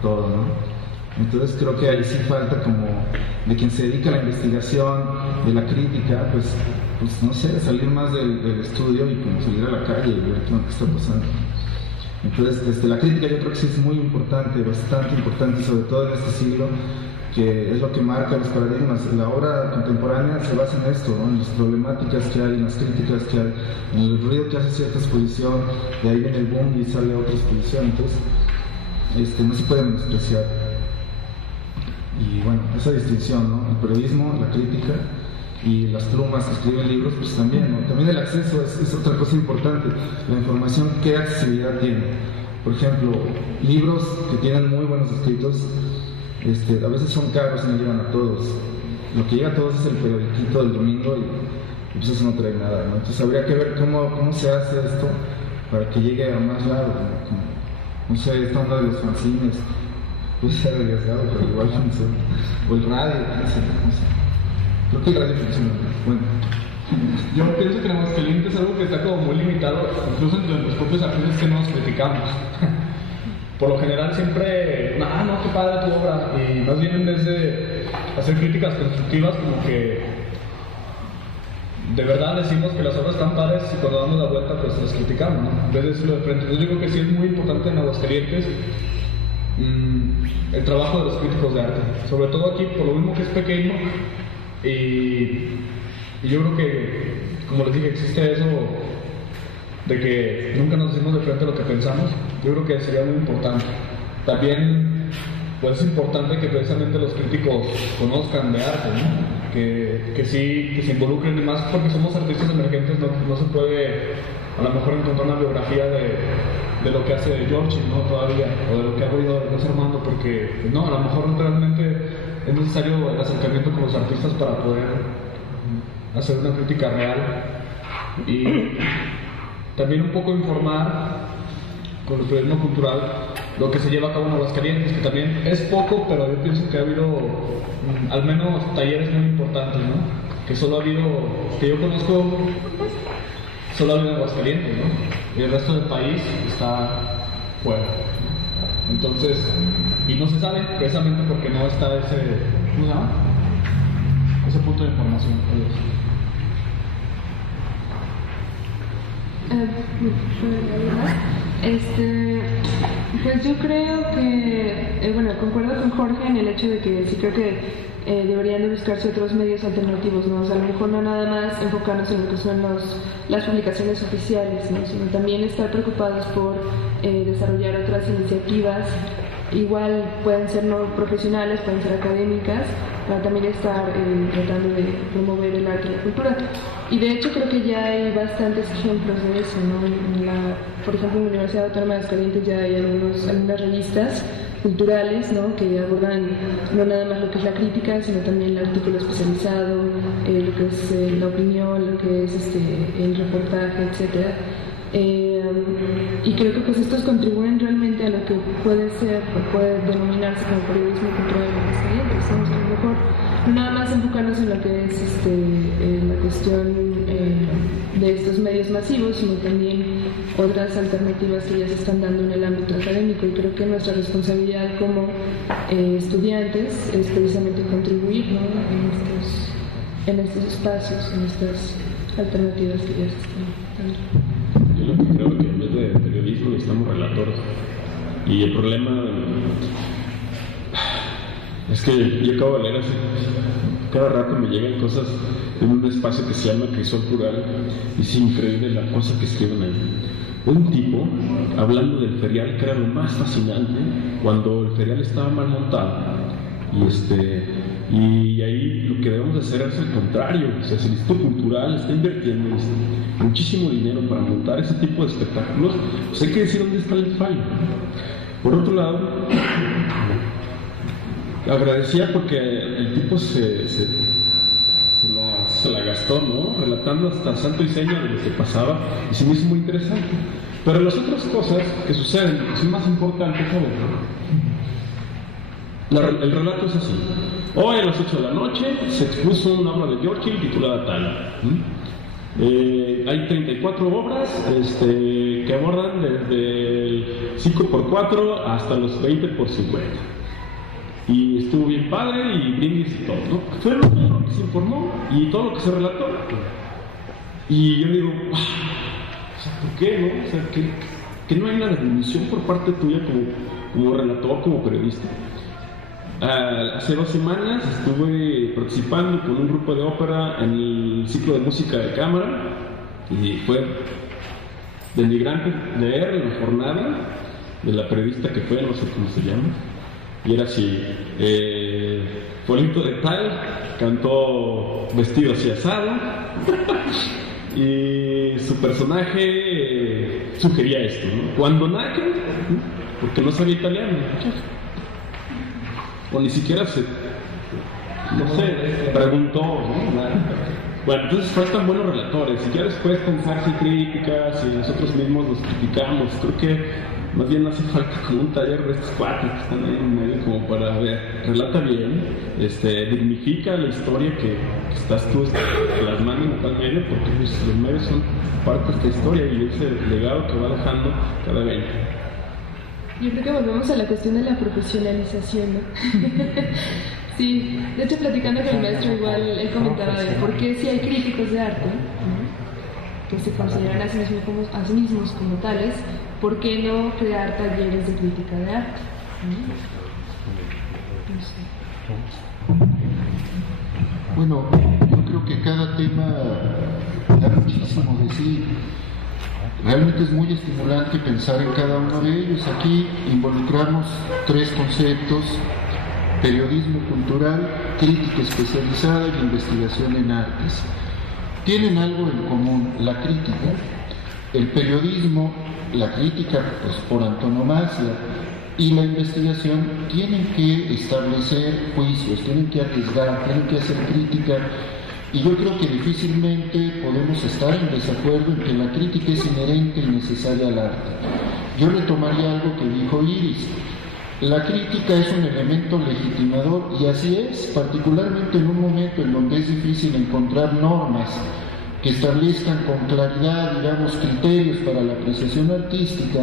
todo, ¿no? Entonces creo que ahí sí falta como de quien se dedica a la investigación, de la crítica, pues no sé, salir más del estudio y como salir a la calle y ver qué está pasando. Entonces, la crítica yo creo que sí es muy importante, bastante importante, sobre todo en este siglo, que es lo que marca los paradigmas. La obra contemporánea se basa en esto, ¿no? En las problemáticas que hay, en las críticas que hay, en el ruido que hace cierta exposición, de ahí viene el boom y sale otra exposición. Entonces, no se puede menospreciar. Y bueno, esa distinción, ¿no? El periodismo, la crítica y las plumas que escriben libros, pues también, ¿no? También el acceso es otra cosa importante. La información, ¿qué accesibilidad tiene? Por ejemplo, libros que tienen muy buenos escritos, a veces son caros y no llegan a todos. Lo que llega a todos es el periodiquito del domingo y pues eso no trae nada, ¿no? Entonces habría que ver cómo se hace esto para que llegue a más lados, ¿no? No sé, esta onda de los fanzines, puede ser arriesgado, pero igual funciona. O el radio, no sé. Creo que el radio funciona. Bueno. Yo pienso que en Aguascalientes es algo que está como muy limitado, incluso entre los propios artistas que nos criticamos. Por lo general siempre, no, qué padre tu obra, y más bien en vez de hacer críticas constructivas, como que de verdad decimos que las obras están padres y cuando damos la vuelta pues las criticamos, ¿no? En vez de decirlo de frente. Entonces yo creo que sí es muy importante en Aguascalientes el trabajo de los críticos de arte, sobre todo aquí por lo mismo que es pequeño, y yo creo que, como les dije, existe eso de que nunca nos decimos de frente lo que pensamos. Yo creo que sería muy importante. También pues es importante que precisamente los críticos conozcan de arte, ¿no? Que se involucren, y más porque somos artistas emergentes, no se puede a lo mejor encontrar una biografía de lo que hace Giorgi, ¿no? Todavía, o de lo que ha oído Luis Armando, porque no, a lo mejor realmente es necesario el acercamiento con los artistas para poder hacer una crítica real, y también un poco informar con el periodismo cultural lo que se lleva a cabo en Aguascalientes, que también es poco, pero yo pienso que ha habido al menos talleres muy importantes, ¿no? Que solo ha habido, que yo conozco, solo ha habido en Aguascalientes, ¿no? Y el resto del país está fuera. Entonces, y no se sabe precisamente porque no está ese punto de información. Pues yo creo que, concuerdo con Jorge en el hecho de que sí creo que deberían de buscarse otros medios alternativos, ¿no? O sea, a lo mejor no nada más enfocarnos en lo que son las publicaciones oficiales, ¿no? Sino también estar preocupados por desarrollar otras iniciativas, igual pueden ser no profesionales, pueden ser académicas, para también estar tratando de promover el arte y la cultura. Y de hecho creo que ya hay bastantes ejemplos de eso, ¿no? Por ejemplo, en la Universidad Autónoma de Aguascalientes ya hay algunas revistas culturales, ¿no? Que abordan no nada más lo que es la crítica, sino también el artículo especializado, lo que es la opinión, lo que es el reportaje, etc. Y creo que pues estos contribuyen realmente a lo que puede ser o puede denominarse como periodismo cultural en Aguascalientes, ¿no? A lo mejor no nada más enfocarnos en lo que es la cuestión de estos medios masivos, sino también otras alternativas que ya se están dando en el ámbito académico, y creo que nuestra responsabilidad como estudiantes es precisamente contribuir, ¿no? en estos espacios, en estas alternativas que ya se están dando. Yo lo que creo que en vez de periodismo necesitamos relatores, y el problema es que yo acabo de leer cada rato me llegan cosas en un espacio que se llama Crisol Plural, y es increíble la cosa que escriben ahí. Un tipo hablando del ferial, que era lo más fascinante, cuando el ferial estaba mal montado, y ahí lo que debemos hacer es el contrario. O sea, el Instituto Cultural está invirtiendo muchísimo dinero para montar ese tipo de espectáculos, pues hay que decir dónde está el fallo. Por otro lado, agradecía porque el tipo se la gastó, ¿no? Relatando hasta santo y seña de lo que pasaba, y se me hizo muy interesante. Pero las otras cosas que suceden, que son más importantes, el relato es así. Hoy a las 8 de la noche se expuso una obra de Giorgi titulada tal. Hay 34 obras que abordan desde el 5x4 hasta los 20x50. Y estuvo bien padre, y brindis y todo, ¿no? Fue todo lo que se informó y todo lo que se relató. Y yo digo, o sea, ¿por qué, no? O sea, que no hay una definición por parte tuya como relator, como periodista. Hace 2 semanas estuve participando con un grupo de ópera en el ciclo de música de cámara, y fue denigrante leer en la jornada de la periodista que fue, no sé cómo se llama, y era así: Polito de tal cantó vestido así asado y su personaje sugería esto, ¿no? Cuando nada que, porque no sabía italiano, muchachos. O ni siquiera preguntó, ¿no? Bueno, entonces faltan buenos relatores, y ya después pensar si críticas, si nosotros mismos los criticamos. Creo que más bien hace falta como un taller de estos cuatro que están ahí en medio, como para ver, relata bien, dignifica la historia que estás tú plasmando en tal medio, porque pues, los medios son parte de esta historia y ese legado que va dejando cada vez. Yo creo que volvemos a la cuestión de la profesionalización, ¿no? Sí, de hecho platicando con el maestro igual, él comentaba de por qué si hay críticos de arte, ¿no?, que se consideran a sí mismos como tales, ¿por qué no crear talleres de crítica de arte? No sé. Bueno, yo creo que cada tema da muchísimo de sí. Realmente es muy estimulante pensar en cada uno de ellos. Aquí involucramos tres conceptos: periodismo cultural, crítica especializada y investigación en artes. Tienen algo en común: la crítica. El periodismo, la crítica, pues por antonomasia, y la investigación tienen que establecer juicios, tienen que arriesgar, tienen que hacer crítica. Y yo creo que difícilmente podemos estar en desacuerdo en que la crítica es inherente y necesaria al arte. Yo retomaría algo que dijo Iris. La crítica es un elemento legitimador, y así es, particularmente en un momento en donde es difícil encontrar normas que establezcan con claridad, digamos, criterios para la apreciación artística.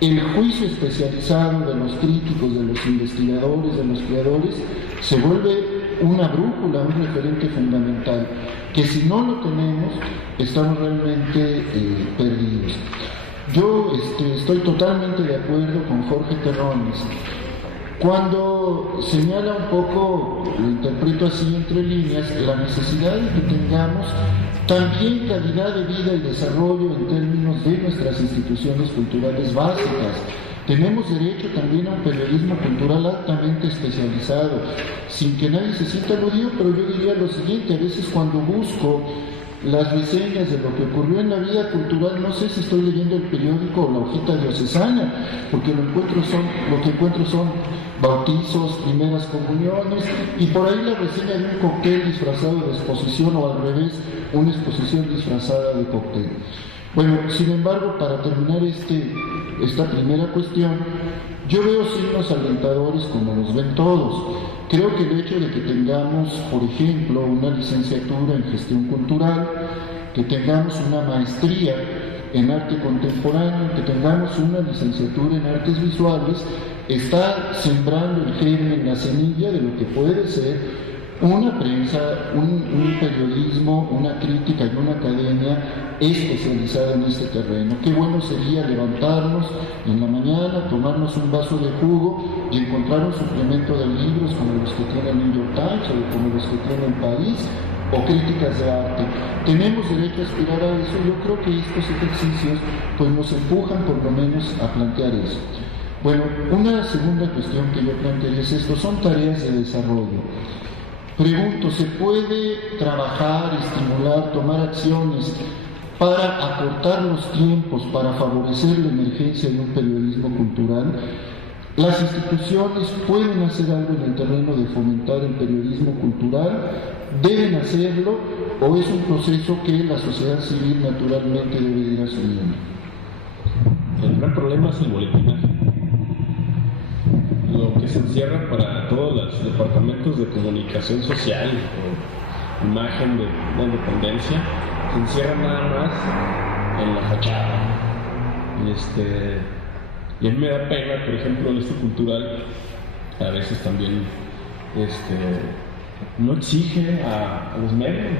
El juicio especializado de los críticos, de los investigadores, de los creadores, se vuelve una brújula, un referente fundamental, que si no lo tenemos, estamos realmente perdidos. Yo estoy totalmente de acuerdo con Jorge Terrones cuando señala un poco, lo interpreto así entre líneas, la necesidad de que tengamos también calidad de vida y desarrollo en términos de nuestras instituciones culturales básicas. Tenemos derecho también a un periodismo cultural altamente especializado, sin que nadie se sienta aludido, pero yo diría lo siguiente: a veces cuando busco las reseñas de lo que ocurrió en la vida cultural, no sé si estoy leyendo el periódico o la hojita diocesana, porque lo que encuentro son bautizos, primeras comuniones, y por ahí la reseña de un cóctel disfrazado de exposición, o al revés, una exposición disfrazada de cóctel. Bueno, sin embargo, para terminar esta primera cuestión, yo veo signos alentadores como los ven todos. Creo que el hecho de que tengamos, por ejemplo, una licenciatura en gestión cultural, que tengamos una maestría en arte contemporáneo, que tengamos una licenciatura en artes visuales, está sembrando el germen, la semilla de lo que puede ser una prensa, un periodismo, una crítica y una academia especializada en este terreno. Qué bueno sería levantarnos en la mañana, tomarnos un vaso de jugo y encontrar un suplemento de libros como los que tiene el New York Times o como los que tiene El País, o críticas de arte. Tenemos derecho a aspirar a eso. Yo creo que estos ejercicios pues nos empujan por lo menos a plantear eso. Bueno, una segunda cuestión que yo plantearía es esto: son tareas de desarrollo. Pregunto, ¿se puede trabajar, estimular, tomar acciones para acortar los tiempos, para favorecer la emergencia de un periodismo cultural? ¿Las instituciones pueden hacer algo en el terreno de fomentar el periodismo cultural? ¿Deben hacerlo, o es un proceso que la sociedad civil naturalmente debe ir asumiendo? El gran problema es el boletinaje. Lo que se encierra para todos los departamentos de comunicación social o imagen de tendencia, se encierra nada más en la fachada. Y a mí me da pena, por ejemplo, en cultural, a veces también no exige a los medios,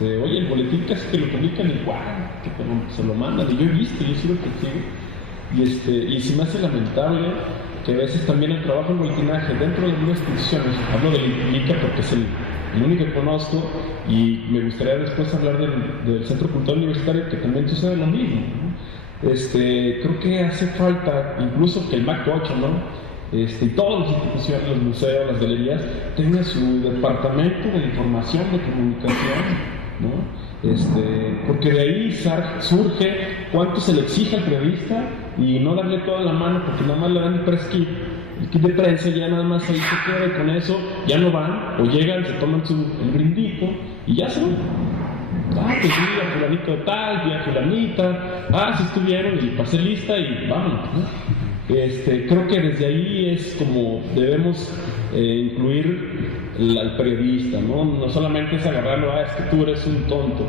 ¿no? Oye, el boletín casi que lo publican igual, que se lo mandan, y yo he visto, yo sí lo consigo, y se me hace lamentable que a veces también el trabajo en boletinaje dentro de las mismas instituciones, hablo del INCA porque es el único que conozco, y me gustaría después hablar del Centro Cultural Universitario, que también sucede lo mismo, ¿no? Creo que hace falta incluso que el MAC8, ¿no? Y todas las instituciones, los museos, las galerías, tengan su departamento de información, de comunicación, ¿no? Porque de ahí surge cuánto se le exige al periodista, y no darle toda la mano, porque nada más le dan el press kit de prensa, ya nada más ahí se queda, y con eso ya no van, o llegan, se toman el brindito y ya se van. Pues sí, a fulanito de tal, vi a fulanita, sí estuvieron y pasé lista y vámonos, ¿no? Creo que desde ahí es como debemos incluir al periodista, ¿no? No solamente es agarrarlo, es que tú eres un tonto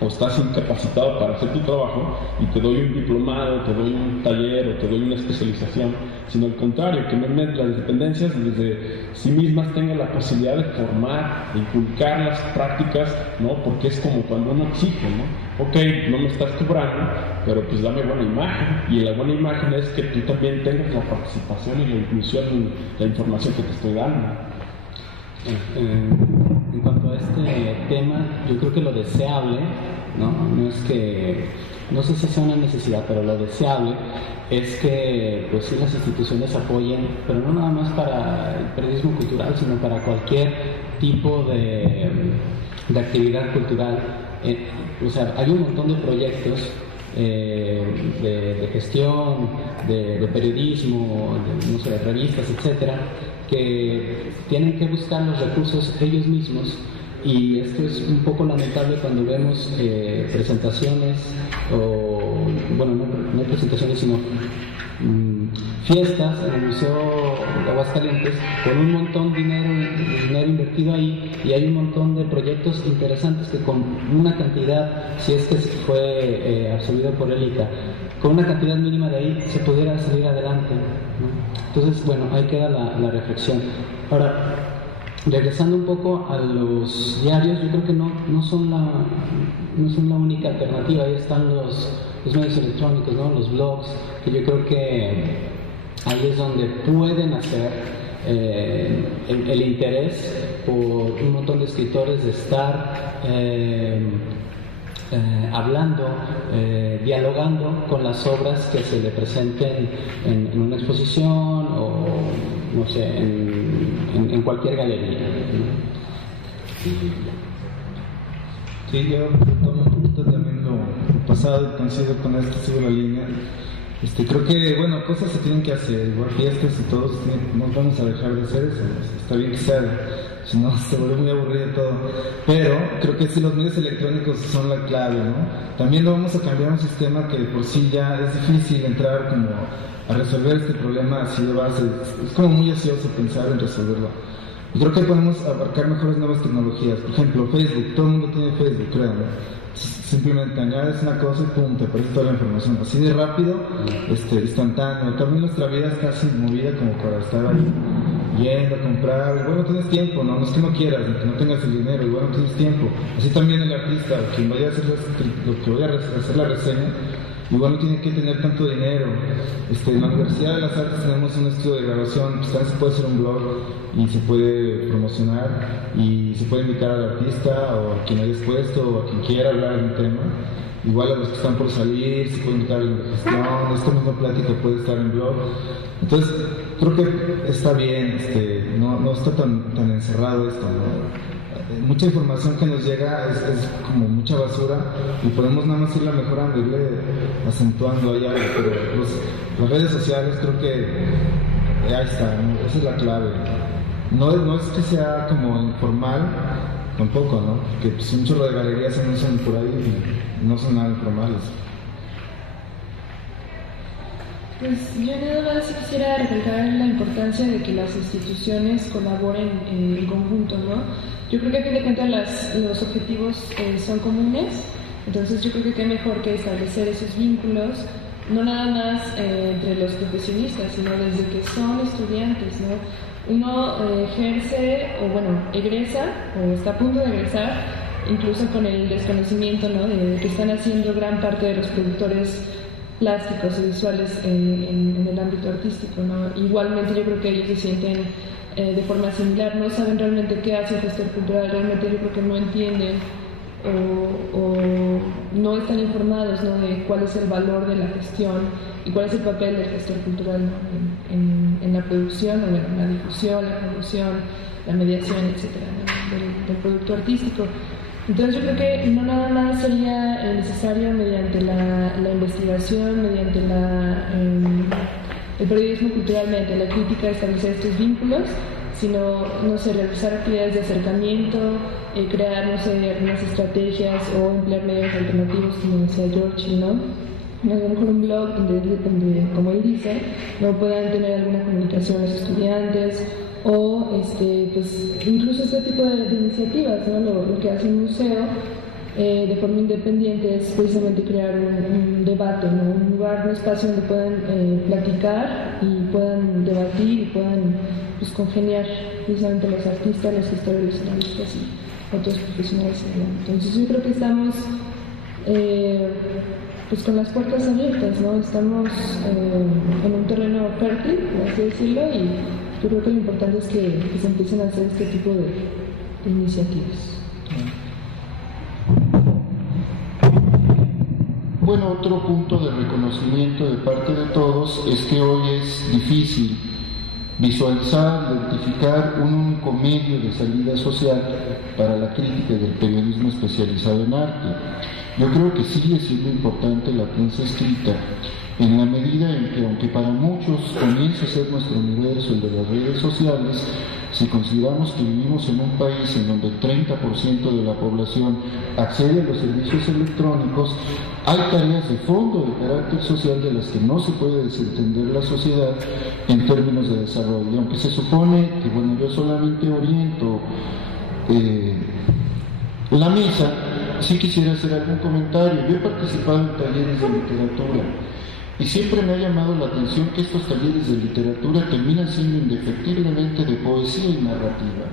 o estás incapacitado para hacer tu trabajo y te doy un diplomado, te doy un taller o te doy una especialización, sino al contrario, que las dependencias desde sí mismas tengan la posibilidad de formar, de inculcar las prácticas, ¿no? Porque es como cuando uno exige, ¿no? Ok, no me estás cobrando, pero pues dame buena imagen, y la buena imagen es que tú también tengas la participación y la inclusión en la información que te estoy dando. En cuanto a este tema, yo creo que lo deseable, no es que, no sé si sea una necesidad, pero lo deseable es que pues sí las instituciones apoyen, pero no nada más para el periodismo cultural, sino para cualquier tipo de actividad cultural. O sea, hay un montón de proyectos de gestión, de periodismo, no sé, de revistas, etcétera, que tienen que buscar los recursos ellos mismos, y esto es un poco lamentable cuando vemos presentaciones o, bueno, no presentaciones, sino fiestas en el Museo de Aguascalientes con un montón de dinero invertido ahí, y hay un montón de proyectos interesantes que con una cantidad, si es que fue absorbido por el ICA, con una cantidad mínima de ahí se pudiera salir adelante, ¿no? Entonces, bueno, ahí queda la reflexión. Ahora, regresando un poco a los diarios, yo creo que no son la única alternativa. Ahí están los medios electrónicos, ¿no? Los blogs, que yo creo que ahí es donde pueden hacer el interés por un montón de escritores de estar hablando, dialogando con las obras que se le presenten en una exposición o, no sé, en cualquier galería, ¿no? Sí, yo tomo un poquito también lo pasado y coincido con esto, sigo la línea. Creo que, bueno, cosas se tienen que hacer, igual fiestas y todos no vamos a dejar de hacer eso, está bien que se haga, si no se vuelve muy aburrido todo, pero creo que sí, los medios electrónicos son la clave, ¿no? También lo vamos a cambiar un sistema que por sí ya es difícil entrar como a resolver este problema así de base, es como muy ocioso pensar en resolverlo. Y creo que podemos abarcar mejores nuevas tecnologías, por ejemplo Facebook, todo el mundo tiene Facebook, creo, ¿no? Simplemente añades una cosa y pum, te aparece toda la información, así de rápido, instantáneo. También nuestra vida es casi movida como para estar ahí yendo a comprar. Igual no tienes tiempo, no es que no quieras, ni que no tengas el dinero, igual no tienes tiempo. Así también el artista, quien vaya a hacer lo que vaya a hacer la reseña, igual no tiene que tener tanto dinero. En la Universidad de las Artes tenemos un estudio de grabación, pues también se puede hacer un blog y se puede promocionar y se puede invitar al artista o a quien haya expuesto o a quien quiera hablar de un tema. Igual a los que están por salir, se puede invitar a la gestión, esta misma plática puede estar en blog. Entonces, creo que está bien, no está tan encerrado esto, ¿no? Mucha información que nos llega es como mucha basura y podemos nada más irla mejorando, irle acentuando ahí algo, pero las redes sociales creo que ahí está, ¿no? Esa es la clave. No es que sea como informal, tampoco, ¿no? Porque pues, un chorro de galerías se anuncian por ahí y no son nada informales. Pues yo nada más quisiera recalcar la importancia de que las instituciones colaboren en conjunto, ¿no? Yo creo que a fin de cuentas los objetivos son comunes, entonces yo creo que qué mejor que establecer esos vínculos, no nada más entre los profesionistas, sino desde que son estudiantes, ¿no? Uno ejerce, o bueno, egresa, o está a punto de egresar, incluso con el desconocimiento, ¿no? De que están haciendo gran parte de los productores plásticos y visuales en el ámbito artístico, ¿no? Igualmente yo creo que ellos se sienten de forma similar, no saben realmente qué hace el gestor cultural, realmente yo creo que no entienden o no están informados, ¿no? De cuál es el valor de la gestión y cuál es el papel del gestor cultural, ¿no? en la producción, o bueno, en la difusión, la promoción, la mediación, etcétera, ¿no? del producto artístico. Entonces yo creo que no nada más sería necesario mediante la investigación, mediante el periodismo cultural, mediante la crítica, establecer estos vínculos, sino, no sé, realizar actividades de acercamiento, crear, no sé, algunas estrategias o emplear medios alternativos, como decía George, ¿no? A lo mejor un blog donde, como él dice, no puedan tener alguna comunicación los estudiantes, o pues incluso este tipo de iniciativas, ¿no? Lo que hace un museo de forma independiente es precisamente crear un debate, ¿no? Un lugar, un espacio donde puedan platicar y puedan debatir y puedan, pues, congeniar precisamente los artistas, los historiadores, los analistas y otros profesionales. Entonces yo creo que estamos pues con las puertas abiertas, ¿no? Estamos en un terreno fértil, por así decirlo, y yo creo que lo importante es que se empiecen a hacer este tipo de iniciativas. Bueno, otro punto de reconocimiento de parte de todos es que hoy es difícil visualizar, identificar un único medio de salida social para la crítica del periodismo especializado en arte. Yo creo que sigue siendo importante la prensa escrita, en la medida en que, aunque para muchos comienza a ser nuestro universo el de las redes sociales, si consideramos que vivimos en un país en donde el 30% de la población accede a los servicios electrónicos, hay tareas de fondo de carácter social de las que no se puede desentender la sociedad en términos de desarrollo. Y aunque se supone que, bueno, yo solamente oriento la mesa, sí quisiera hacer algún comentario. Yo he participado en talleres de literatura y siempre me ha llamado la atención que estos talleres de literatura terminan siendo indefectiblemente de poesía y narrativa.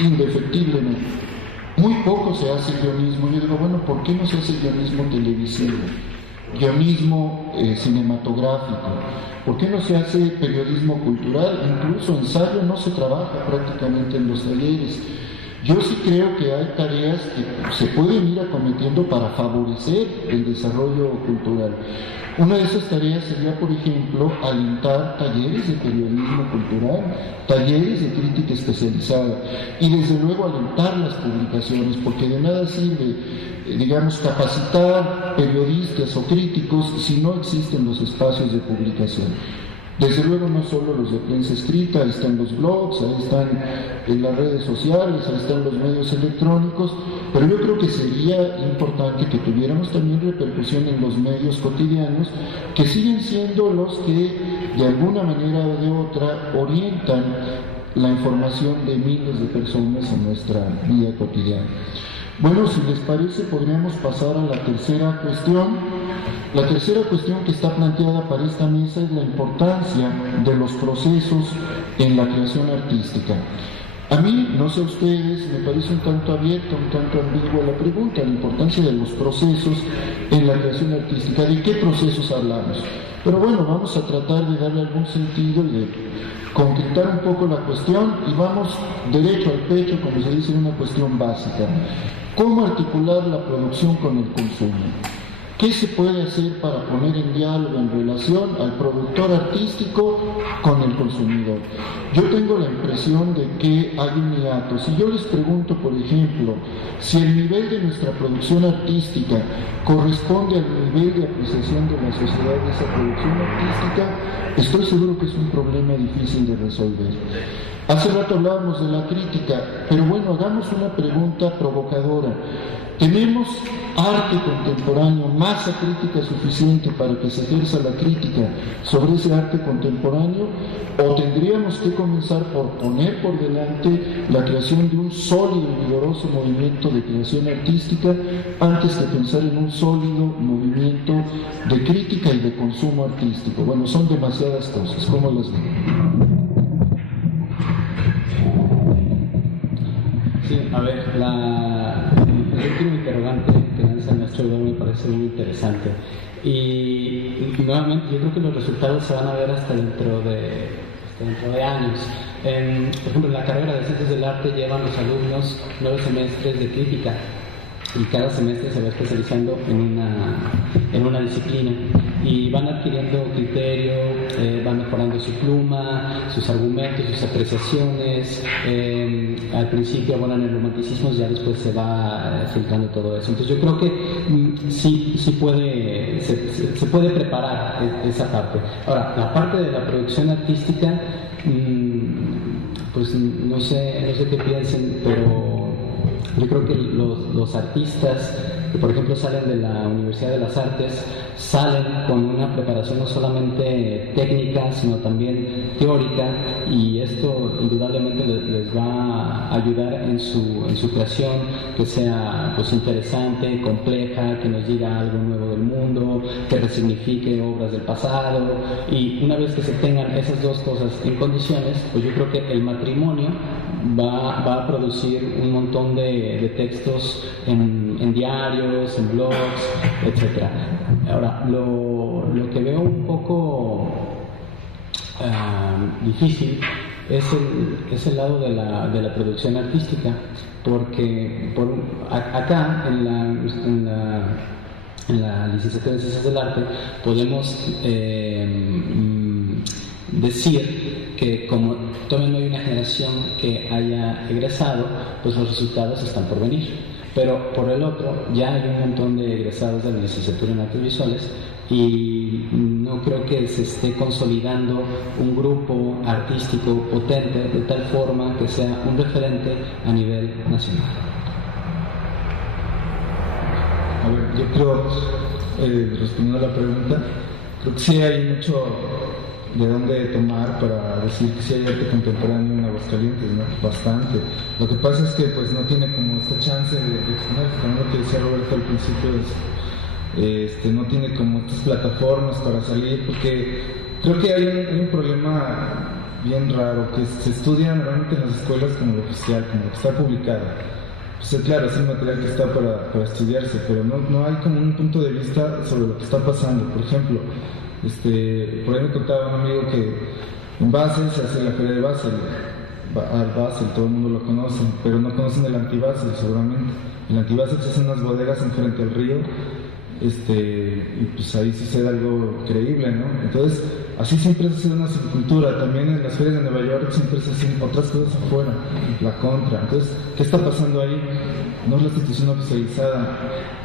Indefectiblemente. Muy poco se hace guionismo. Yo digo, bueno, ¿por qué no se hace guionismo televisivo? Guionismo cinematográfico. ¿Por qué no se hace periodismo cultural? Incluso ensayo no se trabaja prácticamente en los talleres. Yo sí creo que hay tareas que se pueden ir acometiendo para favorecer el desarrollo cultural. Una de esas tareas sería, por ejemplo, alentar talleres de periodismo cultural, talleres de crítica especializada y desde luego alentar las publicaciones, porque de nada sirve, digamos, capacitar periodistas o críticos si no existen los espacios de publicación. Desde luego no solo los de prensa escrita, ahí están los blogs, ahí están en las redes sociales, ahí están los medios electrónicos, pero yo creo que sería importante que tuviéramos también repercusión en los medios cotidianos, que siguen siendo los que de alguna manera o de otra orientan la información de miles de personas en nuestra vida cotidiana. Bueno, si les parece, podríamos pasar a la tercera cuestión. La tercera cuestión que está planteada para esta mesa es la importancia de los procesos en la creación artística. A mí, no sé a ustedes, me parece un tanto abierta, un tanto ambigua la pregunta, la importancia de los procesos en la creación artística. ¿De qué procesos hablamos? Pero bueno, vamos a tratar de darle algún sentido y de concretar un poco la cuestión y vamos derecho al pecho, como se dice, una cuestión básica. ¿Cómo articular la producción con el consumo? ¿Qué se puede hacer para poner en diálogo, en relación al productor artístico con el consumidor? Yo tengo la impresión de que hay un hiato. Si yo les pregunto, por ejemplo, si el nivel de nuestra producción artística corresponde al nivel de apreciación de la sociedad de esa producción artística, estoy seguro que es un problema difícil de resolver. Hace rato hablábamos de la crítica, pero bueno, hagamos una pregunta provocadora. ¿Tenemos arte contemporáneo, masa crítica suficiente para que se ejerza la crítica sobre ese arte contemporáneo? ¿O tendríamos que comenzar por poner por delante la creación de un sólido y vigoroso movimiento de creación artística antes que pensar en un sólido movimiento de crítica y de consumo artístico? Bueno, son demasiadas cosas. ¿Cómo las ven? Sí, a ver, el último interrogante que lanza el maestro Eduardo me parece muy interesante. Y nuevamente, yo creo que los resultados se van a ver hasta dentro de años. Por ejemplo, en la carrera de Ciencias del Arte llevan los alumnos 9 semestres de crítica y cada semestre se va especializando en una disciplina y van adquiriendo criterio, van mejorando su pluma, sus argumentos, sus apreciaciones. Al principio abonan el romanticismo y ya después se va filtrando todo eso. Entonces yo creo que sí se puede preparar esa parte. Ahora, la parte de la producción artística, pues no sé qué piensen, pero yo creo que los artistas que por ejemplo salen de la Universidad de las Artes salen con una preparación no solamente técnica sino también teórica, y esto indudablemente les va a ayudar en su creación, que sea pues interesante, compleja, que nos diga algo nuevo del mundo, que resignifique obras del pasado. Y una vez que se tengan esas dos cosas en condiciones, pues yo creo que el matrimonio va a producir un montón de textos en diarios, en blogs, etc. Ahora, lo que veo un poco difícil es el lado de la producción artística, porque acá en la licenciatura en Ciencias del Arte podemos decir que como todavía no hay una generación que haya egresado, pues los resultados están por venir. Pero por el otro, ya hay un montón de egresados de la licenciatura en artes visuales y no creo que se esté consolidando un grupo artístico potente de tal forma que sea un referente a nivel nacional. A ver, yo creo, respondiendo a la pregunta, creo que sí hay mucho de dónde tomar para decir que sí hay arte contemporáneo en Aguascalientes, ¿no? Bastante. Lo que pasa es que pues no tiene como esta chance de exponer, como lo que decía Roberto al principio, no tiene como estas plataformas para salir, porque creo que hay un problema bien raro, que se estudia normalmente en las escuelas como lo oficial, como lo que está publicado. Pues claro, es el material que está para estudiarse, pero no hay como un punto de vista sobre lo que está pasando. Por ejemplo, por ahí me contaba un amigo que en Basel se hace la feria de Basel, Basel, todo el mundo lo conoce, pero no conocen el Antibasel seguramente. El Antibasel se hacen unas bodegas enfrente al río, y pues ahí sucede algo increíble, ¿no? Entonces, así siempre se hace una subcultura. También en las ferias de Nueva York siempre se hacen otras cosas afuera, la contra. Entonces, ¿qué está pasando ahí? No es la institución oficializada,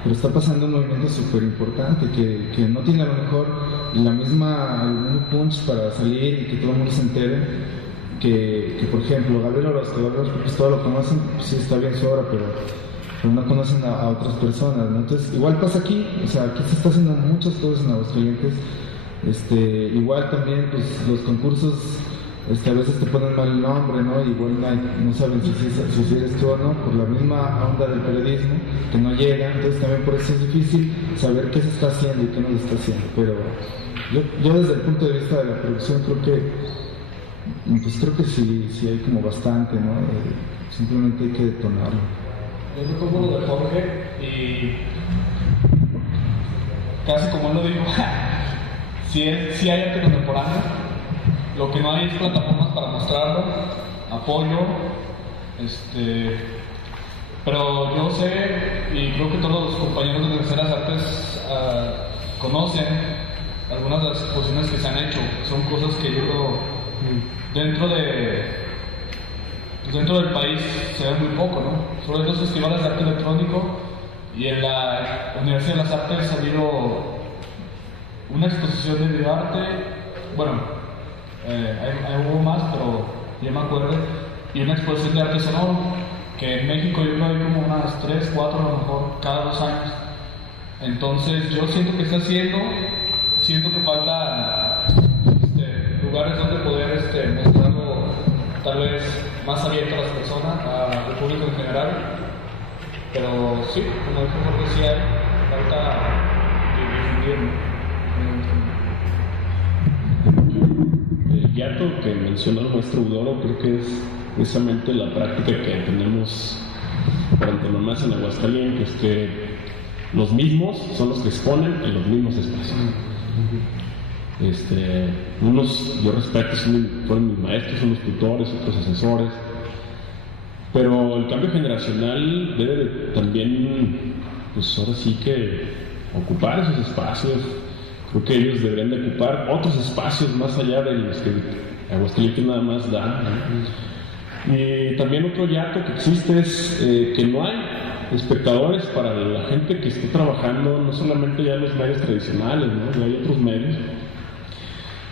pero está pasando un movimiento súper importante que no tiene a lo mejor el mismo punch para salir y que todo el mundo se entere. Que por ejemplo, Gabriel Orozco, pues todos lo conocen, pues sí está bien su obra, pero no conocen a otras personas, ¿no? Entonces, igual pasa aquí, o sea, aquí se está haciendo muchas cosas en Aguascalientes. Igual también, pues los concursos, a veces te ponen mal el nombre, ¿no? Igual no saben si eres tú o no, por la misma onda del periodismo, que no llega. Entonces también por eso es difícil saber qué se está haciendo y qué no se está haciendo. Pero yo desde el punto de vista de la producción creo que sí hay como bastante, ¿no? Simplemente hay que detonarlo. Yo recuerdo lo de Jorge y casi como él lo dijo, sí hay arte contemporáneo, lo que no hay es plataformas para mostrarlo, apoyo, pero yo sé y creo que todos los compañeros de la Universidad de las Artes conocen algunas de las exposiciones que se han hecho, son cosas que yo creo dentro del país se ve muy poco, ¿no? Sobre los festivales de arte electrónico y en la Universidad de las Artes ha habido una exposición de videoarte, bueno, hubo más, pero ya me acuerdo, y una exposición de arte sonoro, que en México yo creo hay como unas 3, 4 a lo mejor cada 2 años. Entonces yo siento que está haciendo, siento que falta lugares donde poder mostrarlo tal vez más abierto a las personas, al público en general, pero sí, como dijo Jorge, sí hay falta difundir. El hiato que mencionó el maestro Udoro creo que es precisamente la práctica que tenemos por antonomasia en Aguascalientes, que los mismos son los que exponen en los mismos espacios. Unos yo respeto, fueron mis maestros, son los tutores, otros asesores, pero el cambio generacional debe de también, pues ahora sí que ocupar esos espacios. Creo que ellos deberían de ocupar otros espacios más allá de los que Aguascalientes nada más da, ¿no? Y también otro hiato que existe es que no hay espectadores para la gente que está trabajando, no solamente ya en los medios tradicionales, ¿no? Ya hay otros medios.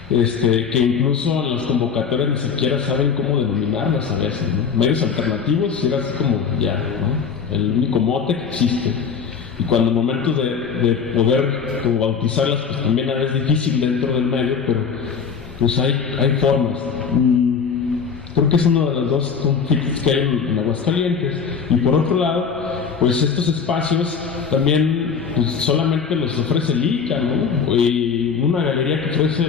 que incluso en las convocatorias ni siquiera saben cómo denominarlas a veces, ¿no? Medios alternativos era así como ya, ¿no? El único mote que existe. Y cuando momentos de poder como bautizarlas, pues también a veces es difícil dentro del medio, pero pues hay formas. Creo que es uno de los dos conflictos que hay en Aguascalientes. Y por otro lado, pues estos espacios también pues, solamente los ofrece el ICA, ¿no? Y una galería que ofrece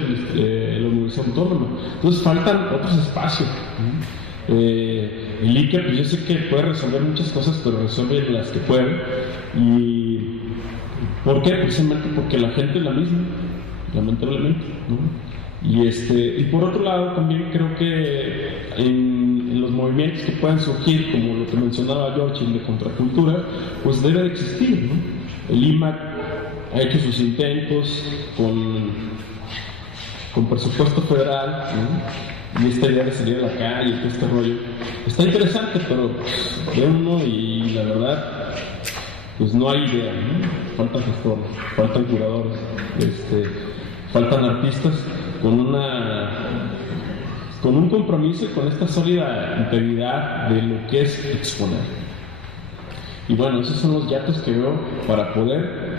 la Universidad Autónoma. Entonces faltan otros espacios, ¿no? El ICA, pues yo sé que puede resolver muchas cosas, pero resuelve las que puede. ¿Y por qué? Precisamente porque la gente es la misma, lamentablemente, ¿no? Y por otro lado, también creo que en los movimientos que puedan surgir, como lo que mencionaba George, de contracultura, pues debe de existir, ¿no? El IMAC ha hecho sus intentos con presupuesto federal, ¿no? Y esta idea de salir a la calle, todo este rollo, está interesante, pero pues, ve uno y la verdad, pues no hay idea, ¿no? Faltan gestores, faltan curadores, faltan artistas con un compromiso y con esta sólida integridad de lo que es exponer. Y bueno, esos son los hiatos que veo para poder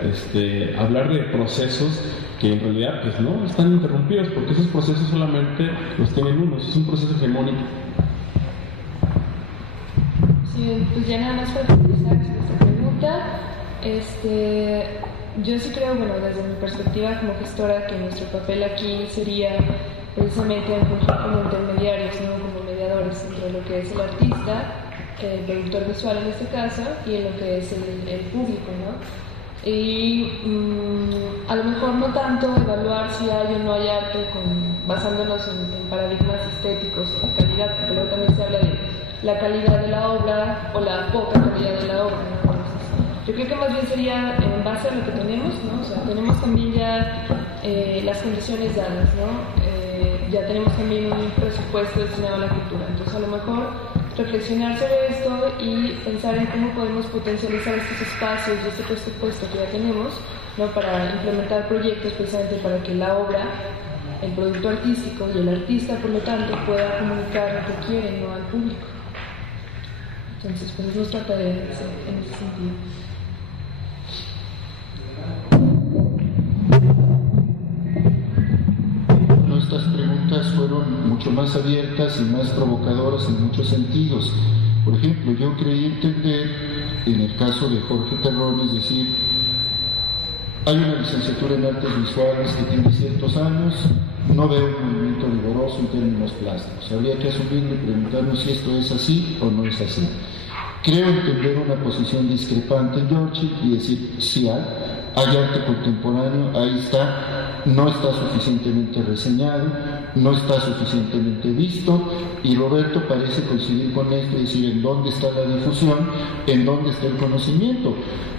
hablar de procesos que en realidad pues no están interrumpidos, porque esos procesos solamente los tienen unos, es un proceso hegemónico. Sí, pues ya nada más para finalizar esta pregunta, yo sí creo, bueno, desde mi perspectiva como gestora, que nuestro papel aquí sería precisamente fungir como intermediarios, ¿no? Como mediadores entre lo que es el artista, el productor visual en este caso, y en lo que es el público, ¿no? Y a lo mejor no tanto evaluar si hay o no hay arte basándonos en paradigmas estéticos o de calidad, porque luego también se habla de la calidad de la obra o la poca calidad de la obra, ¿no? Yo creo que más bien sería en base a lo que tenemos, ¿no? O sea, tenemos también ya las condiciones dadas, ¿no? Ya tenemos también un presupuesto destinado a la cultura. Entonces, a lo mejor reflexionar sobre esto y pensar en cómo podemos potencializar estos espacios y este presupuesto que ya tenemos, ¿no? Para implementar proyectos precisamente para que la obra, el producto artístico y el artista, por lo tanto, pueda comunicar lo que quiere, ¿no? Al público. Entonces, pues es nuestra tarea en ese sentido. Nuestras preguntas fueron mucho más abiertas y más provocadoras en muchos sentidos. Por ejemplo, yo creí entender, en el caso de Jorge Terrón, es decir, hay una licenciatura en artes visuales que tiene ciertos años, no veo un movimiento vigoroso en términos plásticos. Habría que asumirlo y preguntarnos si esto es así o no es así. Creo entender una posición discrepante en George y decir, sí hay arte contemporáneo, ahí está, no está suficientemente reseñado, no está suficientemente visto, y Roberto parece coincidir con esto y decir en dónde está la difusión, en dónde está el conocimiento.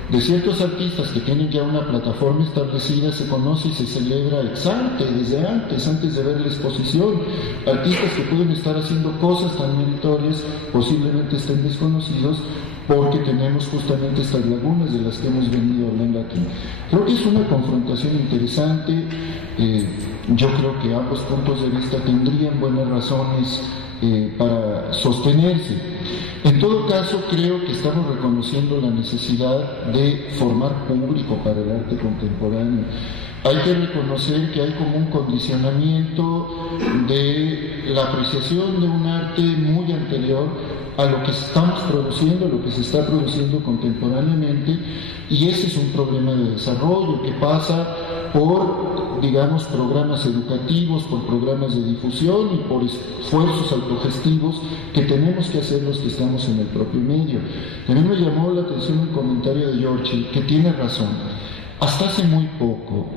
De ciertos artistas que tienen ya una plataforma establecida, se conoce y se celebra ex ante, desde antes de ver la exposición. Artistas que pueden estar haciendo cosas tan meritorias, posiblemente estén desconocidos, porque tenemos justamente estas lagunas de las que hemos venido hablando aquí. Creo que es una confrontación interesante. Yo creo que ambos puntos de vista tendrían buenas razones para sostenerse. En todo caso, creo que estamos reconociendo la necesidad de formar público para el arte contemporáneo. Hay que reconocer que hay como un condicionamiento de la apreciación de un arte muy anterior a lo que estamos produciendo, a lo que se está produciendo contemporáneamente, y ese es un problema de desarrollo que pasa por, digamos, programas educativos, por programas de difusión y por esfuerzos autogestivos que tenemos que hacer los que estamos en el propio medio. También me llamó la atención el comentario de Giorgi, que tiene razón. Hasta hace muy poco,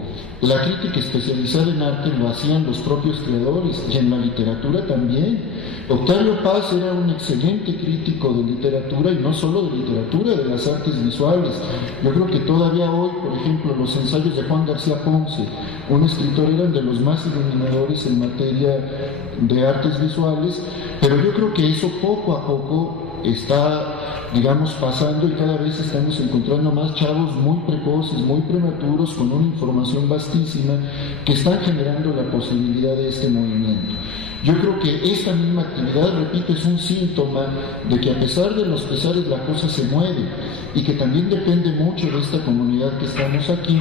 la crítica especializada en arte lo hacían los propios creadores, y en la literatura también. Octavio Paz era un excelente crítico de literatura, y no solo de literatura, de las artes visuales. Yo creo que todavía hoy, por ejemplo, los ensayos de Juan García Ponce, un escritor, eran de los más iluminadores en materia de artes visuales, pero yo creo que eso poco a poco está, digamos, pasando y cada vez estamos encontrando más chavos muy precoces, muy prematuros, con una información vastísima que están generando la posibilidad de este movimiento. Yo creo que esta misma actividad, repito, es un síntoma de que a pesar de los pesares la cosa se mueve y que también depende mucho de esta comunidad que estamos aquí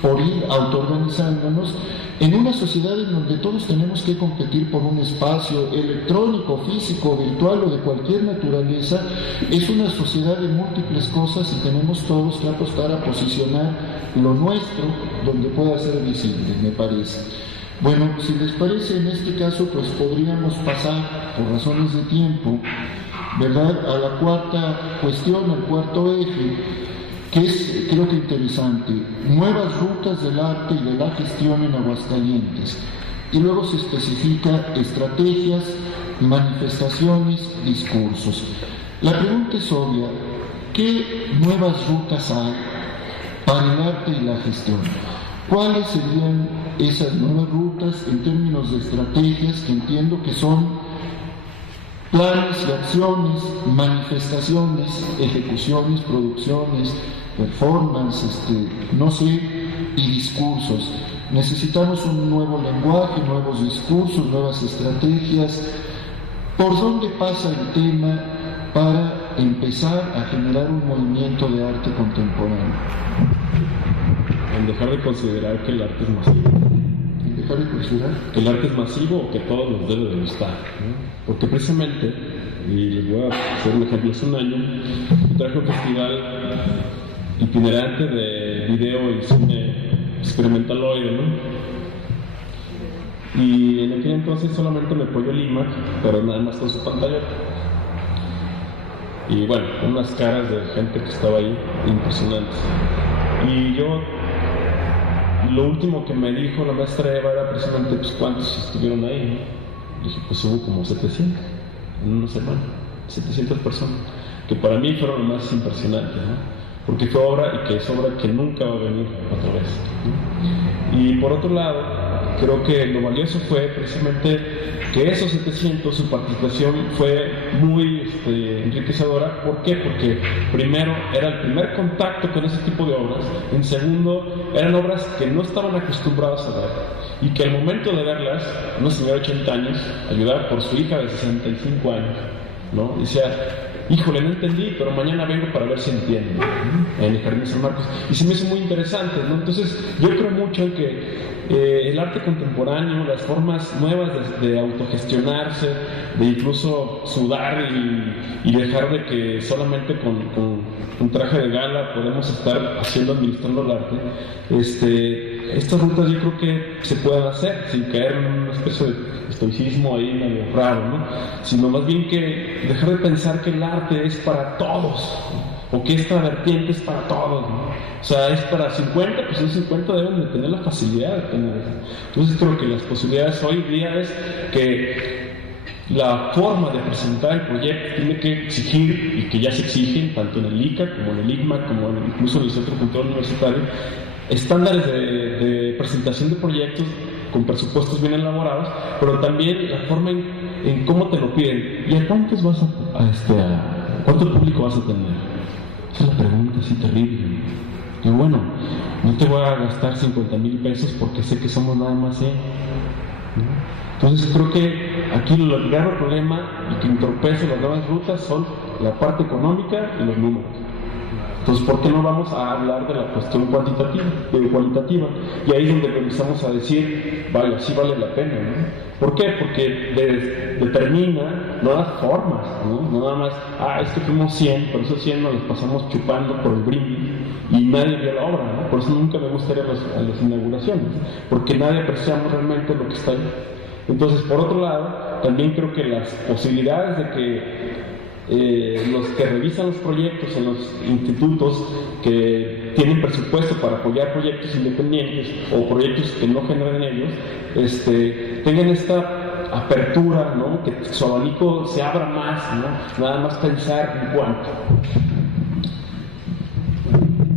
por ir autoorganizándonos en una sociedad en donde todos tenemos que competir por un espacio electrónico, físico, virtual o de cualquier naturaleza. Es una sociedad de múltiples cosas y tenemos todos que apostar a posicionar lo nuestro donde pueda ser visible, me parece. Bueno, si les parece, en este caso, pues podríamos pasar, por razones de tiempo, ¿verdad?, a la cuarta cuestión, al cuarto eje, que es, creo que interesante, nuevas rutas del arte y de la gestión en Aguascalientes. Y luego se especifica estrategias, manifestaciones, discursos. La pregunta es obvia: ¿qué nuevas rutas hay para el arte y la gestión? ¿Cuáles serían esas nuevas rutas en términos de estrategias, que entiendo que son planes y acciones, manifestaciones, ejecuciones, producciones, performance, no sé, y discursos? Necesitamos un nuevo lenguaje, nuevos discursos, nuevas estrategias. ¿Por dónde pasa el tema para empezar a generar un movimiento de arte contemporáneo? En dejar de considerar que el arte es masivo. ¿En dejar de considerar? Que el arte es masivo o que todos nos debe de gustar, ¿no? Porque precisamente, y les voy a hacer un ejemplo, hace un año traje un festival itinerante de video y cine experimentaloide, ¿no? Y en aquel entonces solamente me apoyó el IMAC, pero nada más con su pantalla. Y bueno, unas caras de gente que estaba ahí impresionantes. Y yo, lo último que me dijo la maestra Eva era precisamente, pues, ¿cuántos estuvieron ahí? ¿No? Dije, pues hubo como 700 en una semana, 700 personas, que para mí fueron lo más impresionante, ¿no? Porque fue obra, y que es obra que nunca va a venir otra vez, ¿no? Y por otro lado, creo que lo valioso fue precisamente que esos 700, su participación fue muy enriquecedora. ¿Por qué? Porque primero era el primer contacto con ese tipo de obras, en segundo eran obras que no estaban acostumbrados a ver y que al momento de verlas, una señora de 80 años, ayudada por su hija de 65 años, ¿no?, decía, híjole, no entendí, pero mañana vengo para ver si entiendo, ¿no?, en el Jardín San Marcos. Y se me hizo muy interesante, ¿no? Entonces yo creo mucho en que el arte contemporáneo, las formas nuevas de autogestionarse, de incluso sudar y dejar de que solamente con un traje de gala podemos estar administrando el arte, estas rutas yo creo que se pueden hacer sin caer en una especie de estoicismo ahí medio raro, ¿no? Sino más bien que dejar de pensar que el arte es para todos, ¿no?, o que esta vertiente es para todos, ¿no? O sea, es para 50, pues esos 50 deben de tener la facilidad de tener eso. Entonces creo que las posibilidades hoy día es que la forma de presentar el proyecto tiene que exigir, y que ya se exigen tanto en el ICA como en el ICMA, como incluso en el Centro Cultural Universitario, estándares de presentación de proyectos con presupuestos bien elaborados, pero también la forma en cómo te lo piden. ¿Y a cuántos cuánto público vas a tener? Esa es la pregunta así terrible. Y bueno, no te voy a gastar 50,000 pesos porque sé que somos nada más, ¿no? Entonces creo que aquí el grave problema y que entorpece las nuevas rutas son la parte económica y los números. Entonces, ¿por qué no vamos a hablar de la cuestión cualitativa? Y ahí es donde empezamos a decir, vale, sí vale la pena, ¿no? ¿Por qué? Porque determina nuevas formas, ¿no? No nada más, es que fuimos 100, por esos 100 nos los pasamos chupando por el brindis y nadie vio la obra, ¿no? Por eso nunca me gusta ir a las inauguraciones, porque nadie apreciamos realmente lo que está ahí. Entonces, por otro lado, también creo que las posibilidades de que los que revisan los proyectos en los institutos que tienen presupuesto para apoyar proyectos independientes o proyectos que no generan ellos, tengan esta apertura, ¿no?, que su abanico se abra más, ¿no?, nada más pensar en cuánto.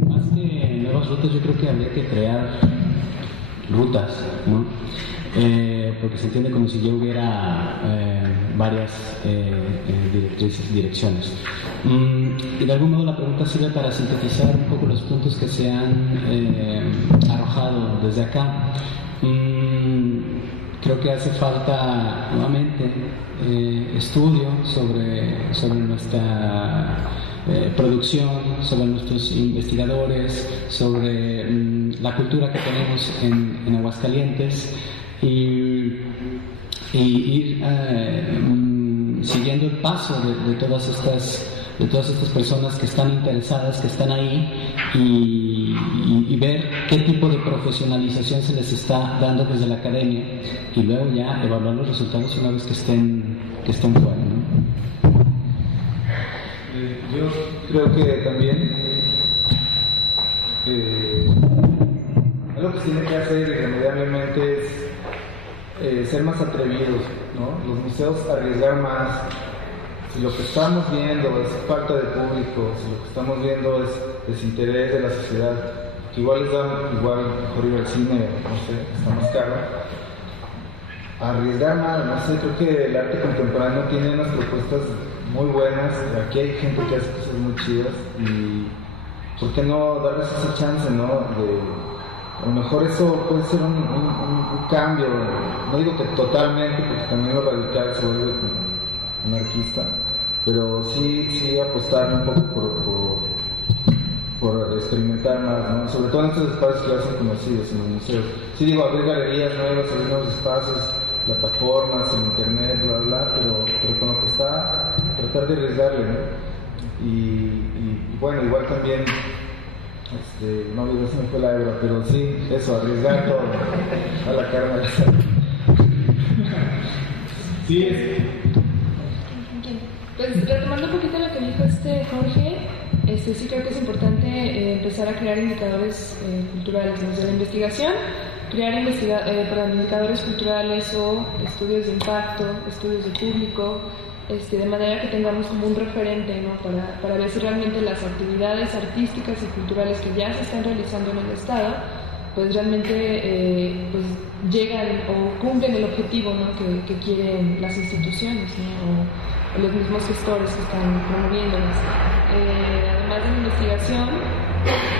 Más que nuevas rutas, yo creo que habría que crear rutas, ¿no? Porque se entiende como si ya hubiera varias direcciones. Y de algún modo la pregunta sirve para sintetizar un poco los puntos que se han arrojado desde acá. Creo que hace falta nuevamente estudio sobre nuestra producción, sobre nuestros investigadores, sobre la cultura que tenemos en Aguascalientes y ir siguiendo el paso de todas estas personas que están interesadas, que están ahí y ver qué tipo de profesionalización se les está dando desde la academia y luego ya evaluar los resultados una vez que estén fuera, ¿no? Yo creo que también algo que se tiene que hacer irremediablemente es ser más atrevidos, ¿no? Los museos arriesgar más. Si lo que estamos viendo es falta de público, si lo que estamos viendo es desinterés de la sociedad, que igual les da mejor ir al cine, no sé, está más caro. Arriesgar más, no sé, creo que el arte contemporáneo tiene unas propuestas muy buenas, aquí hay gente que hace cosas muy chidas y ¿por qué no darles esa chance, no? A lo mejor eso puede ser un cambio, no digo que totalmente, porque también lo radical se vuelve como anarquista, pero sí apostar un poco por experimentar más, ¿no? Sobre todo en estos espacios que ya son conocidos en los museos. Sí digo, abrir galerías nuevas, abrir nuevos espacios, plataformas, en internet, bla bla, pero con lo que está, tratar de arriesgarle, ¿no? Y bueno, igual también, no digo, se me fue la hebra, pero sí, eso, arriesgar todo a la carne de sal. Sí, Pues retomando un poquito lo que dijo Jorge, sí creo que es importante empezar a crear indicadores culturales desde la investigación, crear indicadores culturales o estudios de impacto, estudios de público, de manera que tengamos como un referente, ¿no? para ver si realmente las actividades artísticas y culturales que ya se están realizando en el Estado pues realmente pues llegan o cumplen el objetivo, ¿no? que quieren las instituciones, ¿no? o los mismos gestores que están promoviéndolas. Además de la investigación,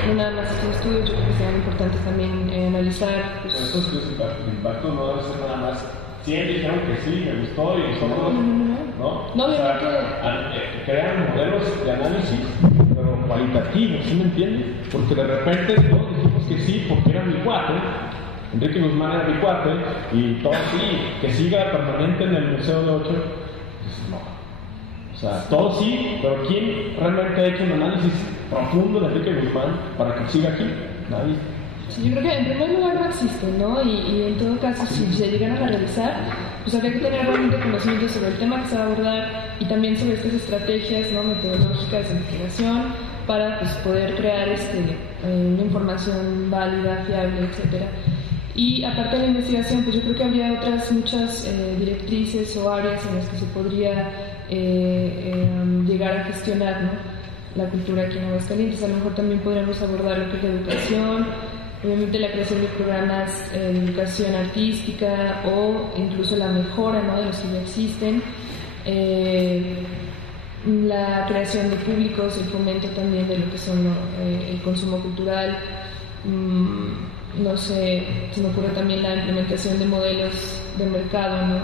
no nada más estos estudios, yo creo que serán importantes también analizar. Pues, estos estudios de impacto no debe ser nada más. Sí, dijeron que sí, me gustó y nosotros, ¿no? O sea, crean modelos de análisis, pero cualitativos, ¿sí me entienden? Porque de repente todos dijimos que sí, porque era mi cuate, Enrique Guzmán era mi cuate, y todo sí, que siga permanente en el Museo de Ocho, pues no. O sea, todo sí, pero ¿quién realmente ha hecho un análisis profundo de Enrique Guzmán para que siga aquí? Nadie. Sí, yo creo que en primer lugar no existen, ¿no? Y en todo caso, si se llegaran a realizar, pues habría que tener realmente conocimiento sobre el tema que se va a abordar y también sobre estas estrategias, ¿no? metodológicas de investigación para pues, poder crear una información válida, fiable, etc. Y aparte de la investigación, pues yo creo que habría otras muchas directrices o áreas en las que se podría llegar a gestionar, ¿no? la cultura aquí en Aguascalientes. A lo mejor también podríamos abordar lo que es la educación, obviamente la creación de programas de educación artística o incluso la mejora, ¿no? de los que ya existen, la creación de públicos, el fomento también de lo que son el consumo cultural, no sé, se me ocurre también la implementación de modelos de mercado, ¿no?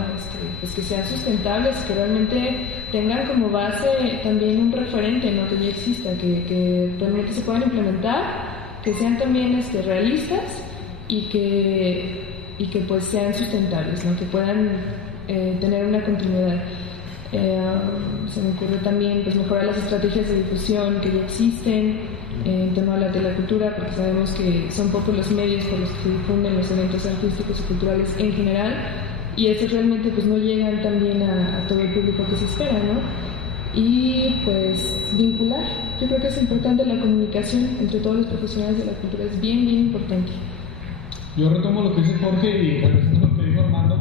Pues que sean sustentables, que realmente tengan como base también un referente, ¿no? que ya exista, que realmente se puedan implementar, que sean también realistas y que pues sean sustentables, ¿no? que puedan tener una continuidad. Se me ocurre también pues mejorar las estrategias de difusión que ya existen en torno a la cultura, porque sabemos que son pocos los medios por los que se difunden los eventos artísticos y culturales en general, y estos realmente pues no llegan también a todo el público que se espera, ¿no? Y pues vincular, yo creo que es importante la comunicación entre todos los profesionales de la cultura, es bien importante. Yo retomo lo que dice Jorge y regresando a lo que dijo Armando,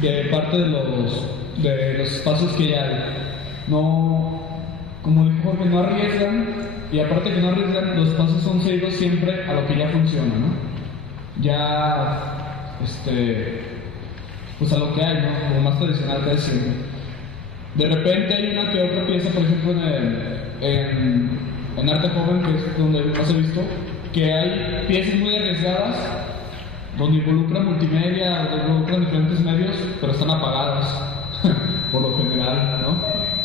de parte de los espacios que ya hay. No, como dijo Jorge, no arriesgan, y aparte que no arriesgan, los espacios son ciegos siempre a lo que ya funciona, ¿no? Ya, pues a lo que hay, ¿no? Como más tradicional que decir. De repente hay una que otra pieza, por ejemplo, en arte joven, que es donde más he visto, que hay piezas muy arriesgadas donde involucran multimedia, donde involucran diferentes medios, pero están apagadas por lo general, ¿no?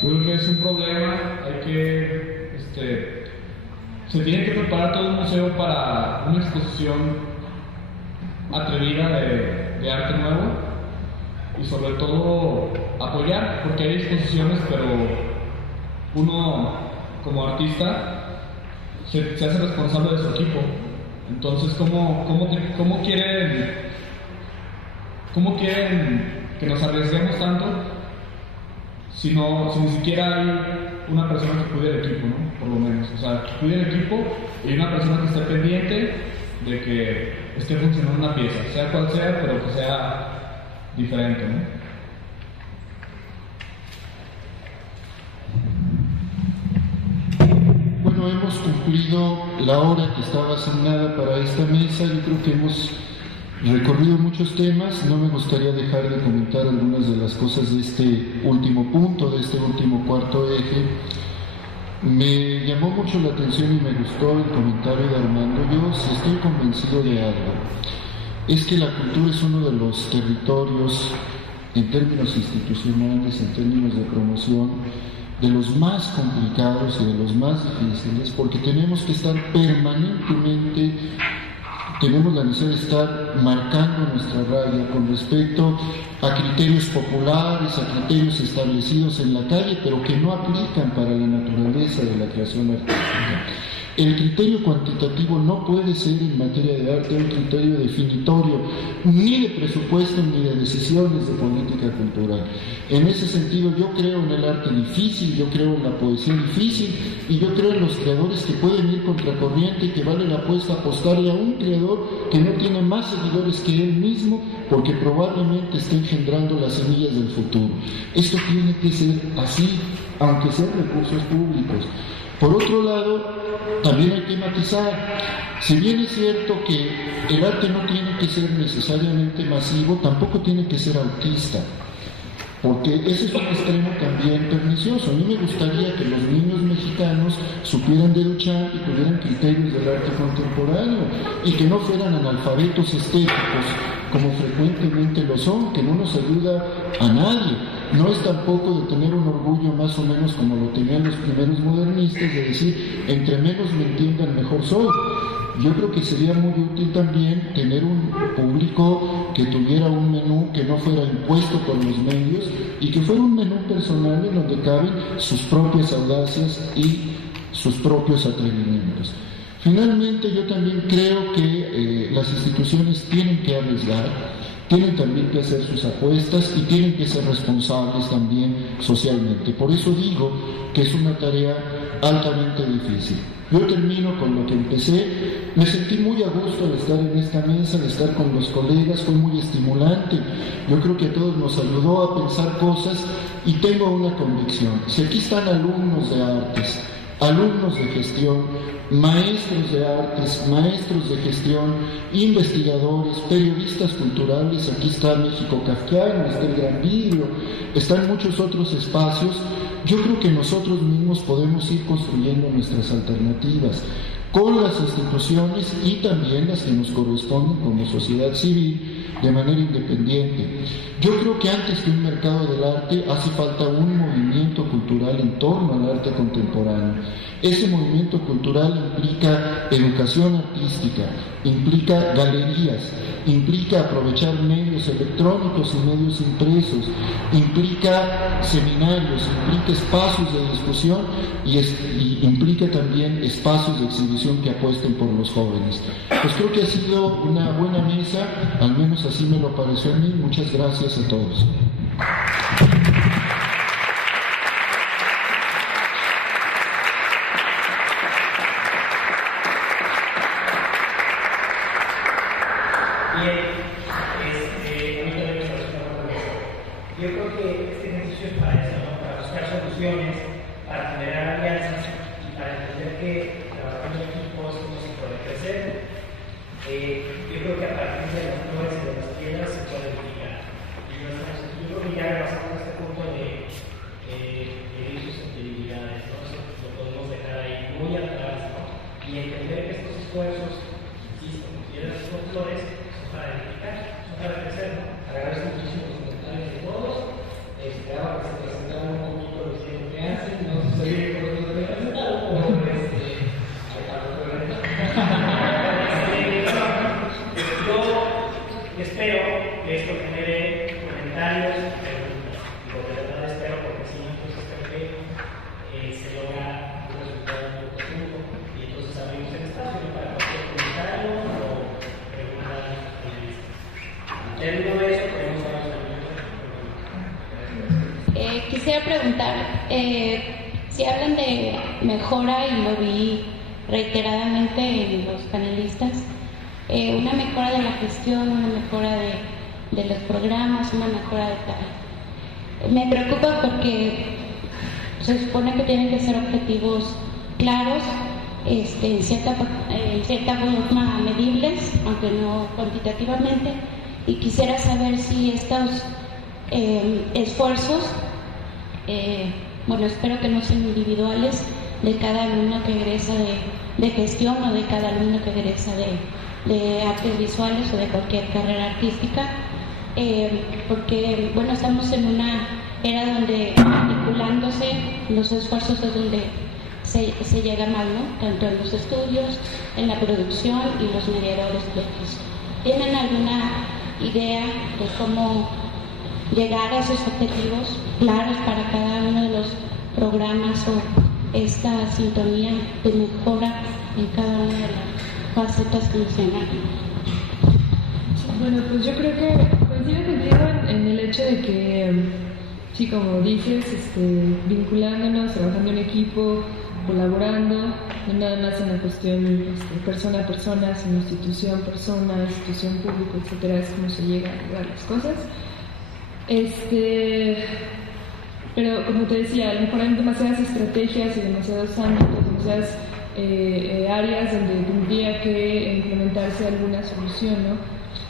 Yo creo que es un problema, hay que, se tiene que preparar todo un museo para una exposición atrevida de arte nuevo y sobre todo apoyar, porque hay exposiciones, pero uno como artista se hace responsable de su equipo. Entonces, ¿cómo quieren que nos arriesguemos tanto si ni siquiera hay una persona que cuide el equipo, ¿no? Por lo menos, o sea, que cuide el equipo y una persona que esté pendiente de que esté funcionando una pieza, sea cual sea, pero que sea diferente, ¿no? Bueno, hemos cumplido la hora que estaba asignada para esta mesa. Yo creo que hemos recorrido muchos temas. No me gustaría dejar de comentar algunas de las cosas de este último punto, de este último cuarto eje. Me llamó mucho la atención y me gustó el comentario de Armando. Yo sí estoy convencido de algo. Es que la cultura es uno de los territorios, en términos institucionales, en términos de promoción, de los más complicados y de los más difíciles, porque tenemos que estar permanentemente, tenemos la necesidad de estar marcando nuestra raya con respecto a criterios populares, a criterios establecidos en la calle, pero que no aplican para la naturaleza de la creación artística. El criterio cuantitativo no puede ser en materia de arte un criterio definitorio ni de presupuesto ni de decisiones de política cultural. En ese sentido, yo creo en el arte difícil, yo creo en la poesía difícil y yo creo en los creadores que pueden ir contracorriente y que vale la apuesta apostarle a un creador que no tiene más seguidores que él mismo porque probablemente esté engendrando las semillas del futuro. Esto tiene que ser así, aunque sean recursos públicos. Por otro lado, también hay que matizar. Si bien es cierto que el arte no tiene que ser necesariamente masivo, tampoco tiene que ser autista, porque ese es un extremo también pernicioso. A mí me gustaría que los niños mexicanos supieran de Duchamp y tuvieran criterios del arte contemporáneo y que no fueran analfabetos estéticos como frecuentemente lo son, que no nos ayuda a nadie. No es tampoco de tener un orgullo más o menos como lo tenían los primeros modernistas, de decir, entre menos me entiendan, mejor soy. Yo creo que sería muy útil también tener un público que tuviera un menú que no fuera impuesto por los medios y que fuera un menú personal en donde caben sus propias audacias y sus propios atrevimientos. Finalmente, yo también creo que las instituciones tienen que arriesgar, tienen también que hacer sus apuestas y tienen que ser responsables también socialmente. Por eso digo que es una tarea altamente difícil. Yo termino con lo que empecé. Me sentí muy a gusto de estar en esta mesa, de estar con los colegas, fue muy estimulante. Yo creo que a todos nos ayudó a pensar cosas y tengo una convicción. Si aquí están alumnos de artes, alumnos de gestión, maestros de artes, maestros de gestión, investigadores, periodistas culturales, aquí está México Kafkiano, está el Gran Vidrio, están muchos otros espacios. Yo creo que nosotros mismos podemos ir construyendo nuestras alternativas con las instituciones y también las que nos corresponden como sociedad civil de manera independiente. Yo creo que antes que un mercado del arte hace falta un movimiento cultural en torno al arte contemporáneo. Ese movimiento cultural implica educación artística, implica galerías, implica aprovechar medios electrónicos y medios impresos, implica seminarios, implica espacios de discusión y implica también espacios de exhibición que apuesten por los jóvenes. Pues creo que ha sido una buena mesa, al menos así me lo pareció a mí. Muchas gracias a todos. Yo creo que este ejercicio es para eso, ¿no? Para buscar soluciones, para generar alianzas y para entender que trabajando en equipos no se puede crecer. Yo creo que a partir de las flores y de las piedras se puede brillar. Y yo Yo creo que ya rebasamos este punto de medir susceptibilidades, ¿no? Eso lo podemos dejar ahí muy atrás, ¿no? Y entender que estos esfuerzos, insisto, y esos folclores son para edificar, son para crecer, ¿no? Agradezco muchísimo los comentarios de todos. Ahora que se presentaron un poquito los que hacen, no sé si por lo que presentaron, pero yo espero que esto genere comentarios y preguntas. Digo, de verdad espero, porque si no, entonces creo que se logra un resultado muy profundo. Y entonces abrimos el espacio para cualquier comentario o pregunta. Termino de eso, podemos hablar de Quisiera preguntar, si hablan de mejora, y lo vi reiteradamente en los panelistas, una mejora de la gestión, una mejora de los programas, una mejora de tal. Me preocupa porque se supone que tienen que ser objetivos claros, en cierta forma medibles, aunque no cuantitativamente, y quisiera saber si estos esfuerzos, bueno, espero que no sean individuales, de cada alumno que egresa de gestión o de cada alumno que egresa de artes visuales o de cualquier carrera artística, porque, bueno, estamos en una era donde articulándose los esfuerzos es donde se llega mal, ¿no? Tanto en los estudios, en la producción y los mediadores de eso. ¿Tienen alguna idea de cómo llegar a esos objetivos claros para cada uno de los programas o esta sintonía de mejora en cada una de las facetas que mencionan? Bueno, pues yo creo que coincido contigo en el hecho de que, sí, como dices, vinculándonos, trabajando en equipo, colaborando, no nada más en la cuestión persona a persona, sino institución persona, institución público, etcétera, es como se llega a lograr las cosas. Pero como te decía, a lo mejor hay demasiadas estrategias y demasiados ámbitos, demasiadas áreas donde tendría que implementarse alguna solución, ¿no?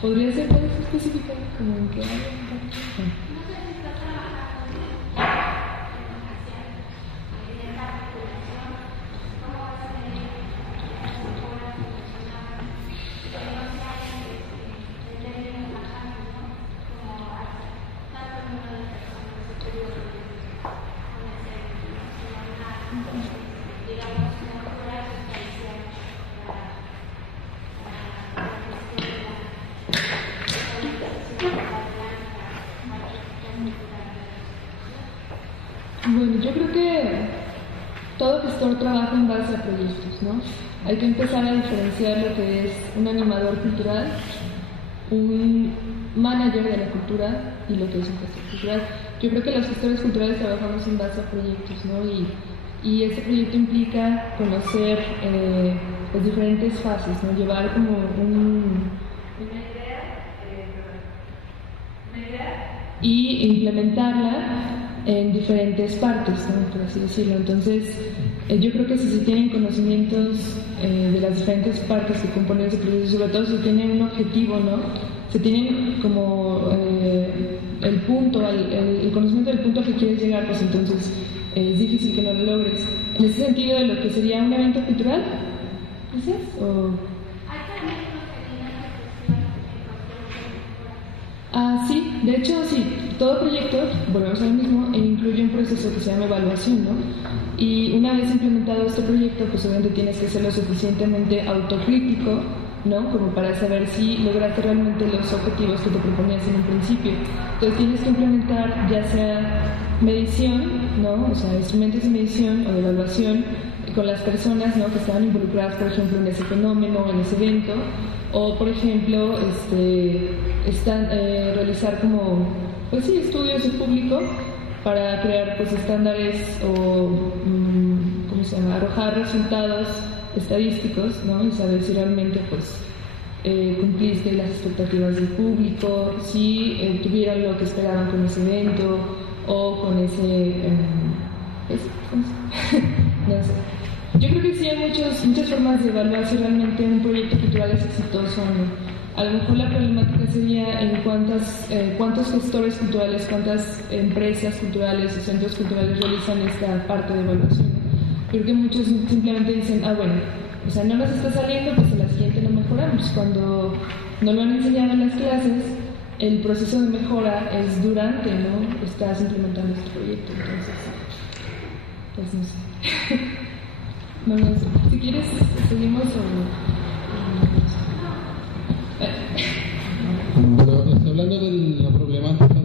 ¿Podría ser más específica? ¿Como en qué área? Bueno, yo creo que todo gestor trabaja en base a proyectos, ¿no? Hay que empezar a diferenciar lo que es un animador cultural, un manager de la cultura y lo que es un gestor cultural. Yo creo que los gestores culturales trabajamos en base a proyectos, ¿no? Y ese proyecto implica conocer las diferentes fases, ¿no? Llevar como una idea y implementarla en diferentes partes, ¿no? Por así decirlo. Entonces, yo creo que si se tienen conocimientos de las diferentes partes que componen ese proceso, sobre todo si se tiene un objetivo, ¿no? Se tienen como el punto, el conocimiento del punto al que quieres llegar, pues entonces es difícil que no lo logres. En ese sentido, de lo que sería un evento cultural, ¿dices? Sí, de hecho sí, todo proyecto, volvemos a lo mismo, incluye un proceso que se llama evaluación, ¿no? Y una vez implementado este proyecto, pues obviamente tienes que ser lo suficientemente autocrítico, ¿no? Como para saber si lograste realmente los objetivos que te proponías en un principio. Entonces tienes que implementar ya sea medición, ¿no? O sea, instrumentos de medición o de evaluación con las personas, ¿no? Que estaban involucradas, por ejemplo, en ese fenómeno, en ese evento, o por ejemplo, realizar como, pues sí, estudios en público para crear pues estándares o, ¿cómo se llama?, arrojar resultados estadísticos, ¿no? Y saber si realmente pues cumpliste las expectativas del público, si tuvieron lo que esperaban con ese evento o con ese no sé. Yo creo que sí hay muchas formas de evaluar si realmente un proyecto cultural es exitoso o no. A lo mejor la problemática sería en cuántos gestores culturales, cuántas empresas culturales o centros culturales realizan esta parte de evaluación. Creo que muchos simplemente dicen, bueno, o sea, no nos está saliendo, pues en la siguiente lo mejoramos. Cuando no lo han enseñado en las clases, el proceso de mejora es durante, ¿no? Estás implementando este proyecto, entonces, pues no sé. Bueno, si quieres, seguimos o... Bueno, hablando de la problemática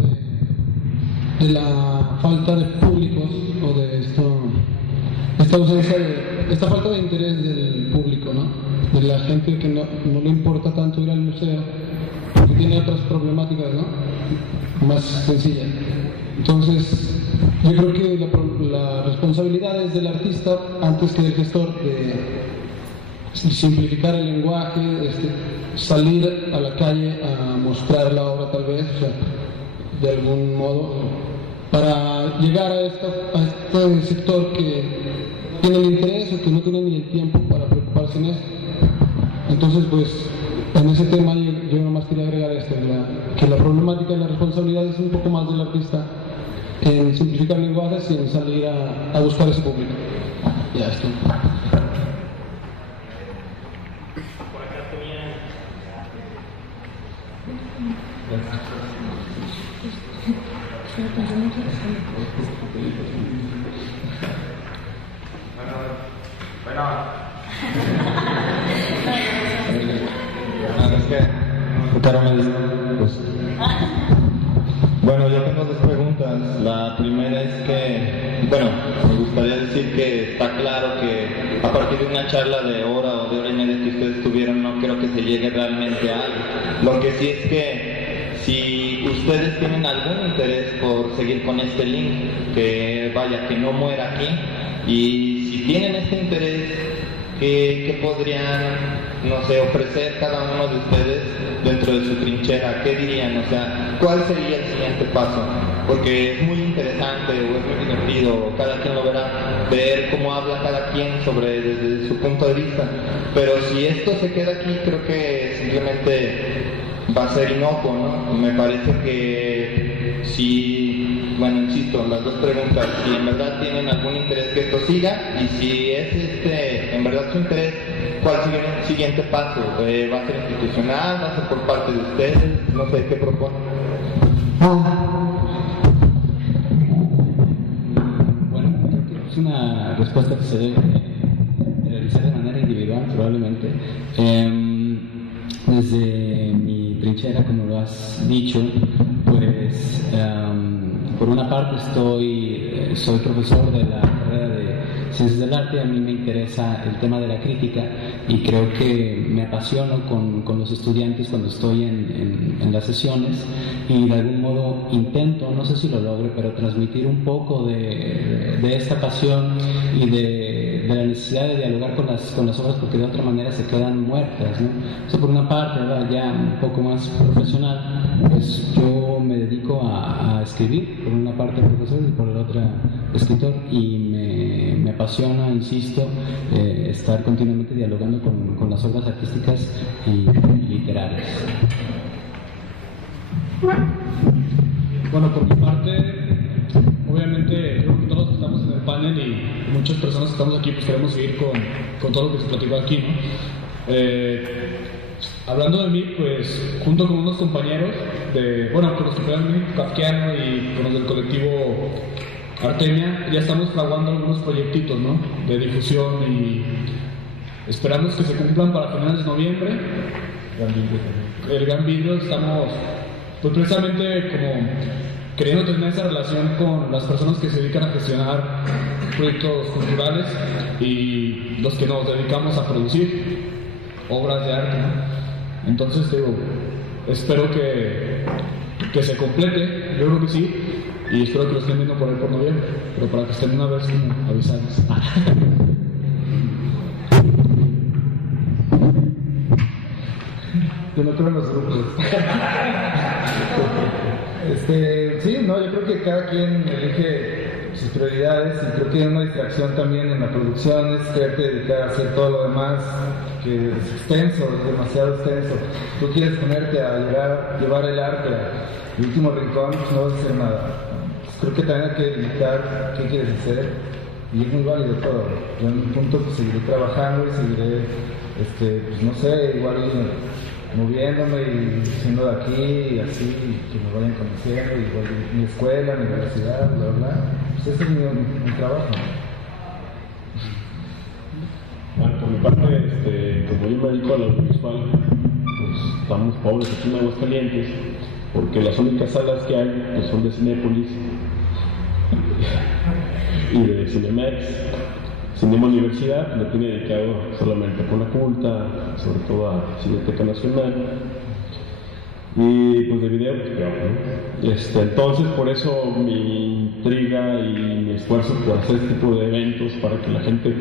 de la falta de públicos o de esta ausencia esta falta de interés del público, ¿no? De la gente que no le importa tanto ir al museo, porque tiene otras problemáticas, ¿no? Más sencillas. Entonces, yo creo que la responsabilidad es del artista antes que del gestor de simplificar el lenguaje, salir a la calle a mostrar la obra tal vez, o sea, de algún modo, para llegar a este sector que tiene el interés o que no tiene ni el tiempo para preocuparse en esto. Entonces, pues, en ese tema yo nomás quería agregar esto, que la problemática y la responsabilidad es un poco más del artista en simplificar lenguajes y en salir a buscar ese público. Ya está. Bueno, yo tengo dos preguntas. La primera es que, bueno, me gustaría decir que está claro que a partir de una charla de hora o de hora y media que ustedes tuvieron, no creo que se llegue realmente a algo. Lo que sí es que si ustedes tienen algún interés por seguir con este link, que vaya, que no muera aquí, y si tienen este interés, ¿qué podrían, no sé, ofrecer cada uno de ustedes dentro de su trinchera? ¿Qué dirían? O sea, ¿cuál sería el siguiente paso? Porque es muy interesante o es muy divertido, cada quien lo verá, ver cómo habla cada quien desde su punto de vista. Pero si esto se queda aquí, creo que simplemente va a ser inocuo, ¿no? Me parece que si, bueno, insisto, las dos preguntas, si en verdad tienen algún interés que esto siga, y si es en verdad su interés, ¿cuál sería el siguiente paso? ¿Va a ser institucional? ¿Va a ser por parte de ustedes? No sé, ¿qué proponen? Bueno, creo que es una respuesta que se debe realizar de manera individual, probablemente. Desde mi trinchera, como lo has dicho, pues por una parte soy profesor de la carrera de Ciencias del Arte. A mí me interesa el tema de la crítica y creo que me apasiono con los estudiantes cuando estoy en las sesiones, y de algún modo intento, no sé si lo logre, pero transmitir un poco de esta pasión y de la necesidad de dialogar con las obras, porque de otra manera se quedan muertas, ¿no? Eso por una parte. Ahora ya un poco más profesional, pues yo me dedico a escribir, por una parte profesor y por la otra escritor, y me apasiona, insisto, estar continuamente dialogando con las obras artísticas y literarias. Bueno, por mi parte, obviamente creo que todos estamos en el panel y muchas personas que estamos aquí pues queremos seguir con todo lo que se platicó aquí, ¿no? Hablando de mí, pues junto con unos compañeros con los que fueron kafkiano y con los del colectivo Artemia, ya estamos fraguando algunos proyectitos, ¿no?, de difusión, y esperamos que se cumplan para finales de noviembre. El Gran Vidrio, estamos pues precisamente como queriendo tener esa relación con las personas que se dedican a gestionar proyectos culturales y los que nos dedicamos a producir obras de arte, ¿no? Entonces, espero que se complete, yo creo que sí, y espero que lo estén viendo por ahí por noviembre, pero para que estén una vez como avisados. Yo no creo en los grupos. Sí, no, yo creo que cada quien elige sus prioridades, y creo que una distracción también en la producción es quererte dedicar a hacer todo lo demás, que es extenso, es demasiado extenso. Tú quieres ponerte a llevar el arte al último rincón, pues no vas a hacer nada. Creo que también hay que dedicar qué quieres hacer, y es muy válido todo. Yo en un punto pues seguiré trabajando y seguiré, pues no sé, igual moviéndome y siendo de aquí y así, y que me vayan conociendo, igual mi escuela, mi universidad, bla, bla. Pues ese es mi trabajo. Bueno, por mi parte, como yo me dedico a lo audiovisual, pues estamos pobres aquí en Aguascalientes, porque las únicas salas que hay pues, son de Cinépolis y de Cinemex. Cinema Universidad lo tiene dedicado solamente a Conaculta, sobre todo a Cineteca Nacional, y pues de video, pues peor, ¿no? Entonces, por eso mi intriga y mi esfuerzo por hacer este tipo de eventos para que la gente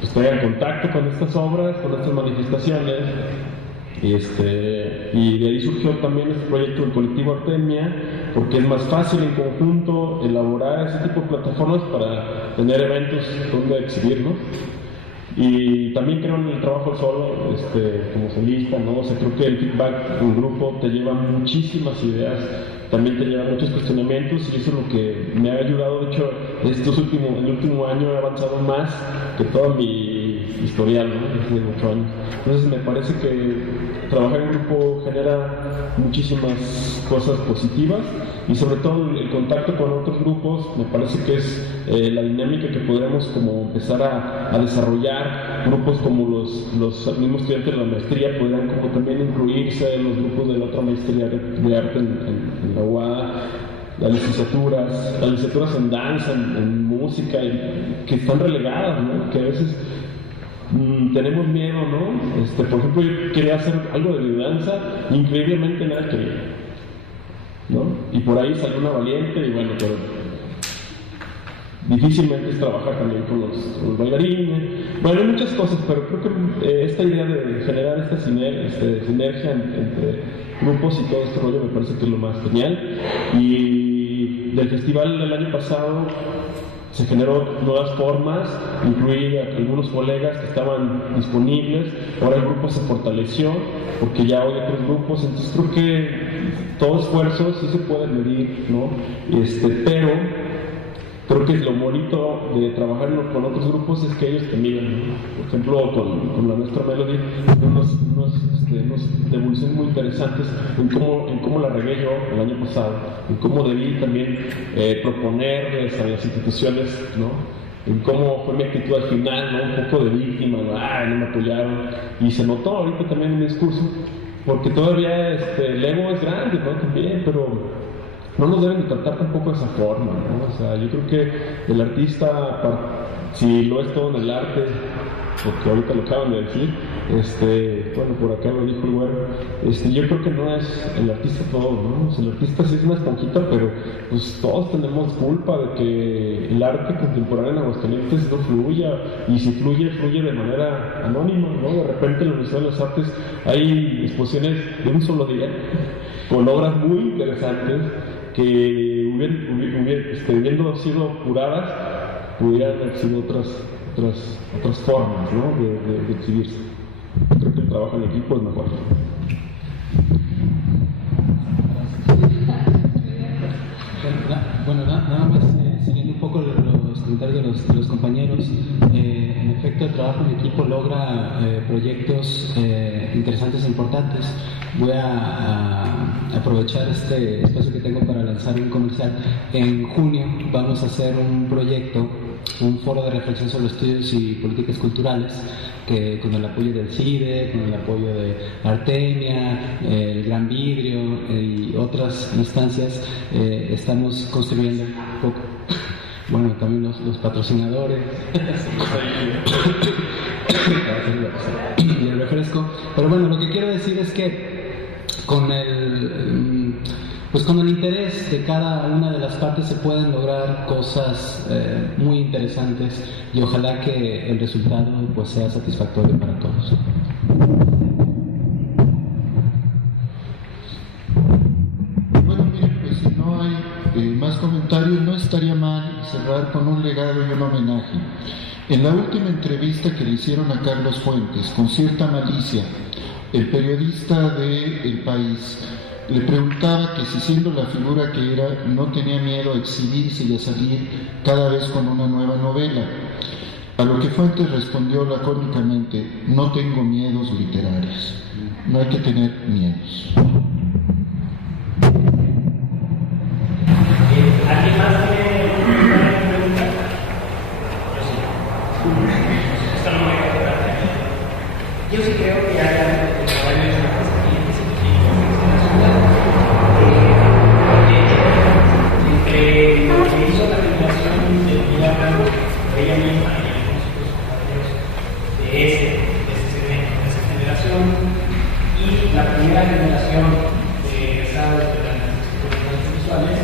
pues traiga en contacto con estas obras, con estas manifestaciones. Y de ahí surgió también este proyecto del colectivo Artemia, porque es más fácil en conjunto elaborar ese tipo de plataformas para tener eventos donde exhibirnos. Y también creo en el trabajo solo, como solista, ¿no? O sea, creo que el feedback en grupo te lleva muchísimas ideas, también te lleva muchos cuestionamientos, y eso es lo que me ha ayudado. De hecho, el último año he avanzado más que todo mi historial, ¿no? Desde 8 años. Entonces me parece que trabajar en grupo genera muchísimas cosas positivas, y sobre todo el contacto con otros grupos me parece que es la dinámica que podremos como empezar a desarrollar. Grupos como los mismos estudiantes de la maestría podrían como también incluirse en los grupos de la otra maestría de arte en la UAA, las licenciaturas en danza, en música, que están relegadas, ¿no? Que a veces tenemos miedo, ¿no? Por ejemplo, yo quería hacer algo de danza, increíblemente nada quería, ¿no? Y por ahí salió una valiente, y bueno, pero difícilmente es trabajar también con los bailarines. Bueno, hay muchas cosas, pero creo que esta idea de generar esta sinergia entre grupos y todo este rollo me parece que es lo más genial. Y del festival del año pasado se generó nuevas formas, incluí a algunos colegas que estaban disponibles. Ahora el grupo se fortaleció porque ya hay otros grupos, entonces creo que todo esfuerzo sí se puede medir, ¿no? Pero creo que lo bonito de trabajar con otros grupos es que ellos te miran, ¿no? Por ejemplo, con la nuestra Melody, unas devoluciones muy interesantes en cómo la regué yo el año pasado, en cómo debí también proponerles a las instituciones, ¿no? En cómo fue mi actitud al final, ¿no? Un poco de víctima, ¿no? No me apoyaron, y se notó ahorita también en mi discurso, porque todavía el ego es grande, ¿no? También, pero no nos deben de tratar tampoco de esa forma, ¿no? O sea, yo creo que el artista, si lo es todo en el arte, porque ahorita lo acaban de decir, bueno, por acá lo dijo el güero, yo creo que no es el artista todo, ¿no? O sea, el artista sí es una esponjita, pero pues todos tenemos culpa de que el arte contemporáneo en Aguascalientes no fluya, y si fluye de manera anónima, ¿no? De repente en la Universidad de las Artes hay exposiciones de un solo día, con obras muy interesantes, que hubiendo sido curadas, pudieran haber sido otras formas, ¿no? de exhibirse. Creo que el trabajo en equipo es mejor. Bueno, nada más siguiendo un poco los comentarios de los compañeros. En efecto, el trabajo en equipo logra proyectos interesantes e importantes. Voy a aprovechar este espacio que tengo para lanzar un comercial. En junio vamos a hacer un proyecto, un foro de reflexión sobre estudios y políticas culturales, que con el apoyo del CIDE, con el apoyo de Artemia, el Gran Vidrio y otras instancias, estamos construyendo un poco. Bueno, también los patrocinadores y el refresco. Pero bueno, lo que quiero decir es que con el interés de cada una de las partes se pueden lograr cosas muy interesantes, y ojalá que el resultado pues sea satisfactorio para todos. Bueno, miren, pues si no hay más comentarios, no estaría mal cerrar con un legado y un homenaje. En la última entrevista que le hicieron a Carlos Fuentes, con cierta malicia, el periodista de El País le preguntaba que si, siendo la figura que era, no tenía miedo a exhibirse y a salir cada vez con una nueva novela. A lo que Fuentes respondió lacónicamente: no tengo miedos literarios. No hay que tener miedos. ¿Alguien más tiene una pregunta? Esta no me voy a quedar. Yo sí creo que hay algo que varios de los clientes y entre lo que hizo la generación de Miguel Ramos, ella misma y algunos otros compañeros de esa generación, y la primera generación de egresados de las instituciones visuales,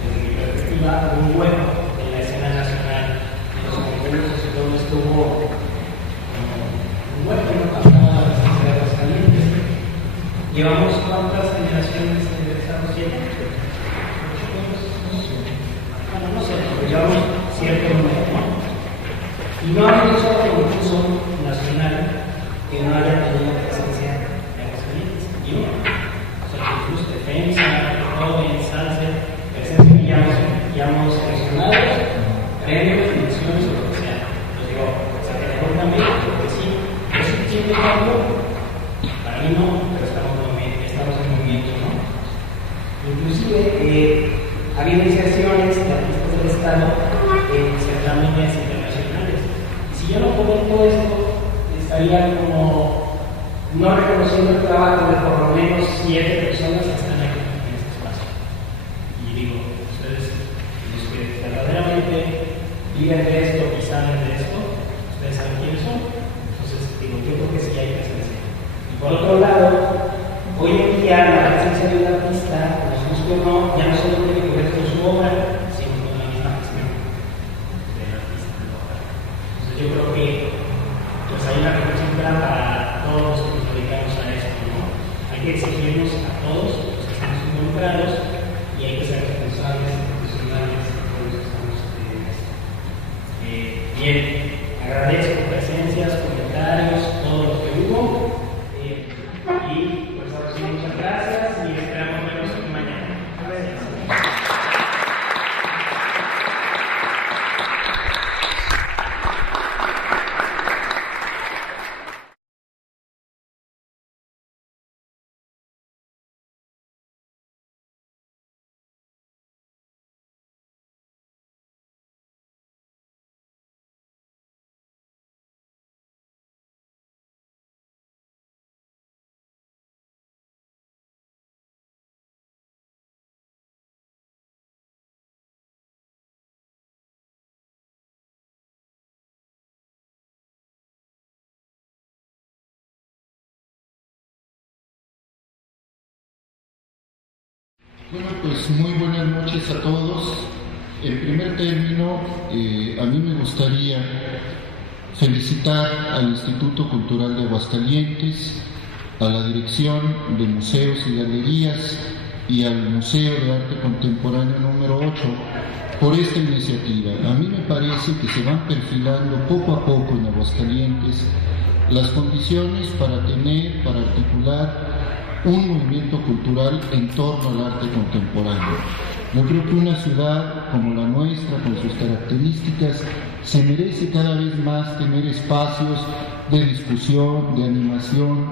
desde mi perspectiva, un hueco en la escena nacional de los concursos y todo estuvo un hueco, no pasaba a la presencia de los calientes. ¿Llevamos cuántas generaciones de egresados? ¿7? Bueno, no sé, pero llevamos cierto número, ¿no? Y no ha habido solo concurso nacional que no haya tenido presencia de Aguascalientes. Y no. O sea, concursos de defensa, joven, salsa, presencia que ya hemos seleccionado, premios, menciones o lo que sea. Los digo, categóricamente, porque sí, es suficiente cambio. Para mí no, pero estamos en movimiento, ¿no? Inclusive, ha habido inserciones de artistas del Estado en certámenes internacionales. Y si yo no comento esto, estaría como no reconociendo el trabajo de por lo menos 7 personas que están aquí en este espacio. Y digo, ustedes, los que verdaderamente viven de esto y saben de esto, ustedes saben quiénes son. Entonces, digo, yo creo que sí hay presencia. Y por otro lado, hoy en día la presencia de un artista, nos guste o no, ya no solo tiene que ver con su obra, sino con la misma gestión del artista. Entonces yo creo que pues hay una reflexión clara para todos los que nos dedicamos a esto, ¿no? Hay que exigirnos a todos los que estamos involucrados y hay que ser responsables, profesionales, todos los que estamos en esto. Bien, agradezco presencias, comentarios, todo lo que hubo. Y pues ahora sí, muchas gracias y esperamos vernos mañana. Gracias. Bueno, pues muy buenas noches a todos. En primer término, a mí me gustaría felicitar al Instituto Cultural de Aguascalientes, a la Dirección de Museos y Galerías y al Museo de Arte Contemporáneo número 8 por esta iniciativa. A mí me parece que se van perfilando poco a poco en Aguascalientes las condiciones para articular un movimiento cultural en torno al arte contemporáneo. Yo creo que una ciudad como la nuestra, con sus características, se merece cada vez más tener espacios de discusión, de animación,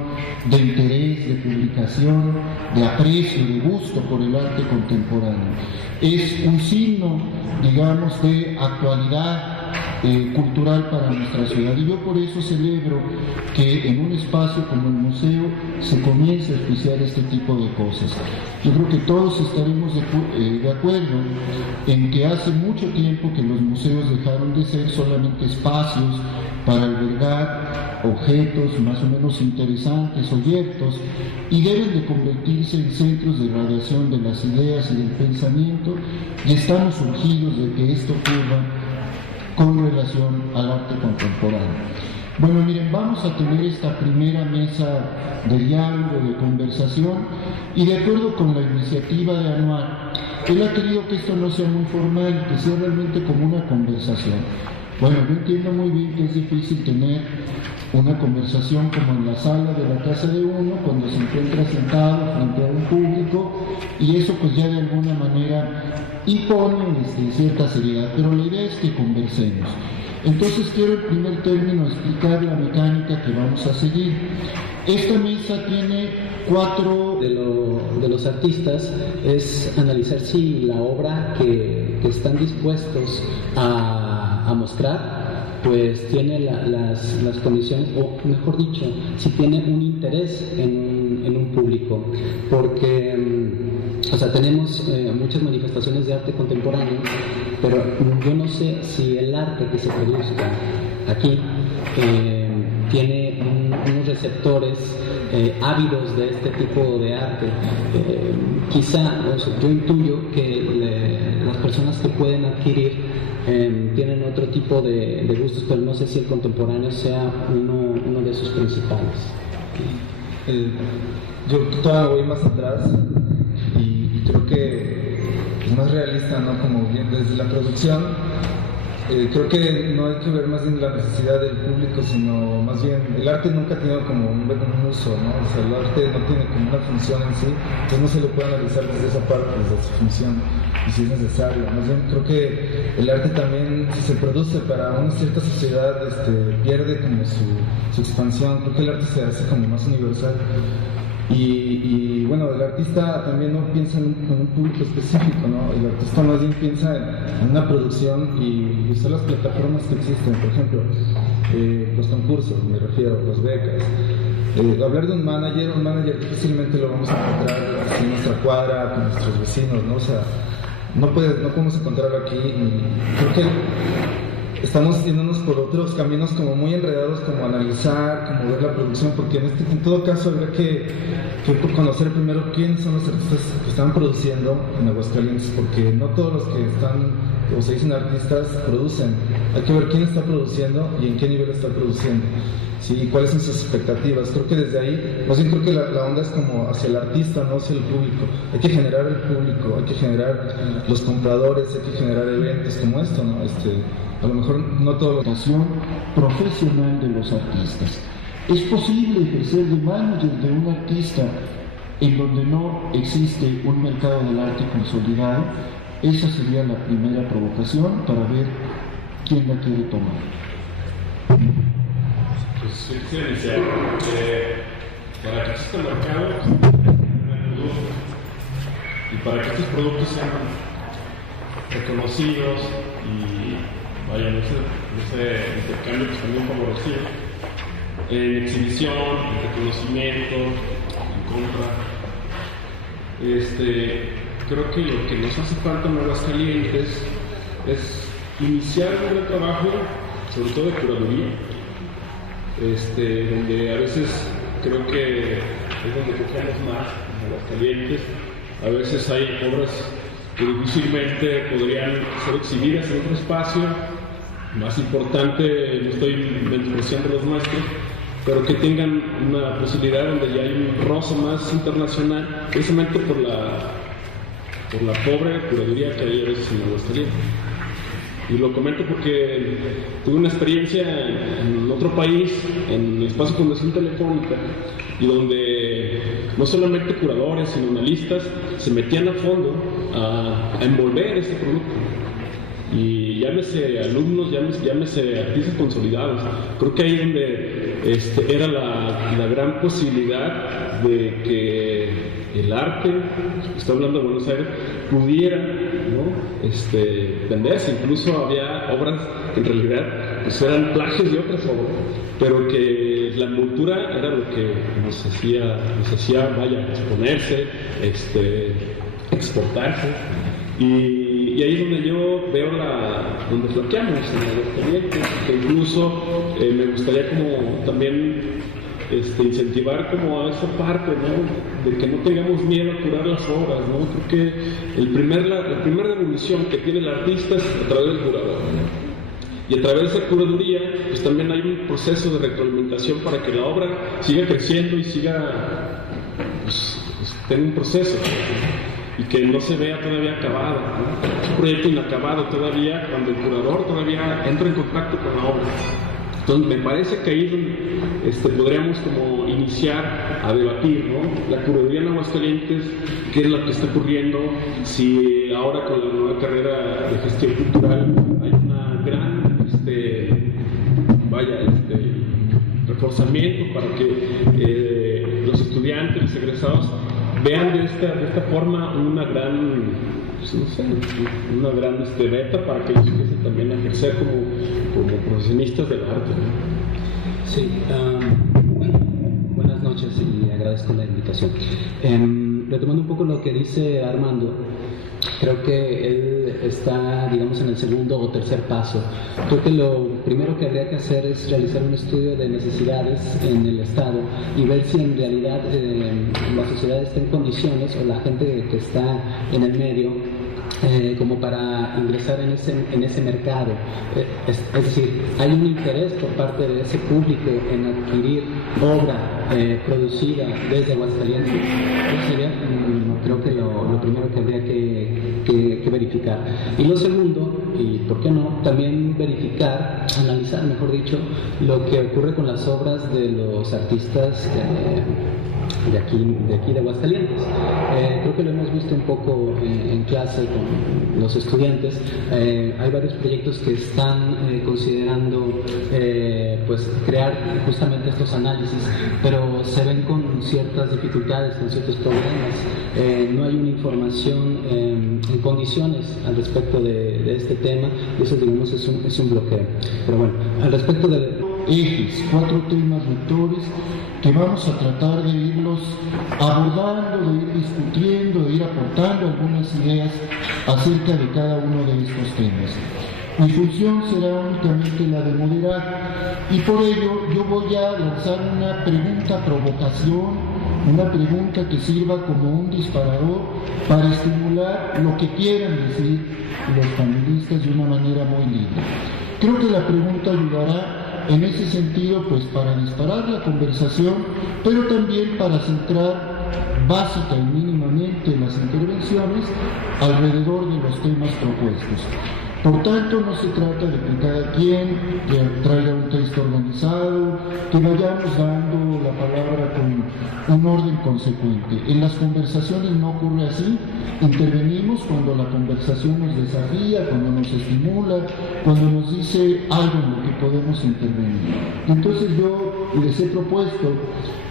de interés, de publicación, de aprecio, de gusto por el arte contemporáneo. Es un signo, digamos, de actualidad cultural para nuestra ciudad, y yo por eso celebro que en un espacio como el museo se comience a auspiciar este tipo de cosas. Yo creo que todos estaremos de acuerdo en que hace mucho tiempo que los museos dejaron de ser solamente espacios para albergar objetos más o menos interesantes, objetos, y deben de convertirse en centros de radiación de las ideas y del pensamiento, y estamos urgidos de que esto ocurra con relación al arte contemporáneo. Bueno, miren, vamos vamos a tener esta primera mesa de diálogo, de conversación, y de acuerdo con la iniciativa de Anuar, él ha querido que esto no sea muy formal, que sea realmente como una conversación. Bueno, yo entiendo muy bien que es difícil tener una conversación como en la sala de la casa de uno, cuando se encuentra sentado frente a un público, y eso pues ya de alguna manera impone cierta seriedad, pero la idea es que conversemos. Entonces quiero en primer término explicar la mecánica que vamos a seguir. Esta mesa tiene 4... De los artistas es analizar si la obra que están dispuestos a mostrar pues tiene las condiciones, o mejor dicho, si tiene un interés en un público, porque tenemos muchas manifestaciones de arte contemporáneo, pero yo no sé si el arte que se produzca aquí tiene unos receptores ávidos de este tipo de arte. Quizá, yo intuyo que las personas que pueden adquirir tienen otro tipo de gustos, pero no sé si el contemporáneo sea uno de sus principales. Yo todavía voy más atrás y creo que es más realista, ¿no? Como bien desde la producción. Creo que no hay que ver más bien la necesidad del público, sino más bien el arte nunca ha tenido como un uso, ¿no? O sea, el arte no tiene como una función en sí, entonces no se le puede analizar desde esa parte, desde su función, y si es necesario. Más bien creo que el arte también, si se produce para una cierta sociedad, pierde como su expansión. Creo que el arte se hace como más universal. Y bueno, el artista también no piensa en un público específico, ¿no? El artista más bien piensa en una producción y usar las plataformas que existen, por ejemplo, los concursos, me refiero, las becas. Hablar de un manager difícilmente lo vamos a encontrar así en nuestra cuadra, con nuestros vecinos, ¿no? O sea, no podemos encontrarlo aquí, y creo que estamos yéndonos por otros caminos como muy enredados, como analizar, como ver la producción, porque en todo caso habría que conocer primero quiénes son los artistas que están produciendo en Aguascalientes, porque no todos los que están, o se dicen artistas, producen. Hay que ver quién está produciendo y en qué nivel está produciendo, ¿sí? Y cuáles son sus expectativas. Creo que desde ahí, más bien creo que la onda es como hacia el artista, no hacia el público. Hay que generar el público, hay que generar los compradores, hay que generar eventos como esto, ¿no? A lo mejor no toda la vocación profesional de los artistas. ¿Es posible ejercer de manager de un artista en donde no existe un mercado del arte consolidado? Esa sería la primera provocación para ver quién la quiere tomar. Pues yo quisiera iniciar. Para que exista el mercado y para que estos productos sean reconocidos y vayan ese intercambio que también favorecido en exhibición, en reconocimiento, en compra. Creo que lo que nos hace falta en Aguascalientes es iniciar un trabajo, sobre todo de curaduría, donde a veces creo que es donde fijamos más en Aguascalientes. A veces hay obras que difícilmente podrían ser exhibidas en otro espacio. Más importante, no estoy menospreciando los nuestros, pero que tengan una posibilidad donde ya hay un roce más internacional, precisamente por la pobre curaduría que hay a veces en Aguascalientes. Y lo comento porque tuve una experiencia en otro país, en el espacio de Fundación Telefónica, y donde no solamente curadores, sino analistas se metían a fondo a envolver este producto. Y llámese alumnos, llámese artistas consolidados. Creo que ahí es donde era la gran posibilidad de que el arte, estoy hablando de Buenos Aires, pudiera, ¿no? venderse. Incluso había obras que en realidad pues, eran plagios de otras obras, pero que la envoltura era lo que nos hacía exponerse, exportarse. Y ahí es donde yo veo donde flaqueamos en Aguascalientes, que incluso me gustaría como también incentivar como a esa parte, ¿no? De que no tengamos miedo a curar las obras, ¿no? Creo que la primera revolución que tiene el artista es a través del curador, ¿no? Y a través de esa curaduría, pues también hay un proceso de retroalimentación para que la obra siga creciendo y siga, pues, tenga un proceso y que no se vea todavía acabado, ¿no? Un proyecto inacabado todavía, cuando el curador todavía entra en contacto con la obra. Entonces me parece que ahí es donde podríamos como iniciar a debatir, ¿no? La curaduría en Aguascalientes, qué es lo que está ocurriendo, si ahora con la nueva carrera de gestión cultural hay una gran reforzamiento para que los estudiantes, los egresados vean de esta forma una gran, pues, no sé, una gran beta para que ellos empiecen también a ejercer como profesionistas del arte, ¿no? Sí, buenas noches y agradezco la invitación. Retomando un poco lo que dice Armando, creo que él está, digamos, en el segundo o tercer paso. Creo que lo primero que habría que hacer es realizar un estudio de necesidades en el Estado y ver si en realidad la sociedad está en condiciones, o la gente que está en el medio, como para ingresar en ese mercado. Es decir, hay un interés por parte de ese público en adquirir obra producida desde Aguascalientes. Eso sería, creo que lo primero que habría que verificar. Y lo segundo, y por qué no, también verificar, analizar, mejor dicho, lo que ocurre con las obras de los artistas de aquí de Aguascalientes. Creo que lo hemos visto un poco en clase con los estudiantes. Hay varios proyectos que están considerando pues crear justamente estos análisis, pero se ven con ciertas dificultades, con ciertos problemas. No hay una información en condiciones al respecto de este tema, y eso, digamos, es un bloqueo. Pero bueno, al respecto de ejes, 4 temas rectores que vamos a tratar de irlos abordando, de ir discutiendo, de ir aportando algunas ideas acerca de cada uno de estos temas. Mi función será únicamente la de moderar, y por ello yo voy a lanzar una pregunta provocación, una pregunta que sirva como un disparador para estimular lo que quieran decir los panelistas de una manera muy libre. Creo que la pregunta ayudará en ese sentido, pues, para disparar la conversación, pero también para centrar básica y mínimamente las intervenciones alrededor de los temas propuestos. Por tanto, no se trata de que cada quien traiga un texto organizado, que vayamos dando la palabra con un orden consecuente. En las conversaciones no ocurre así. Intervenimos cuando la conversación nos desafía, cuando nos estimula, cuando nos dice algo en lo que podemos intervenir. Entonces yo les he propuesto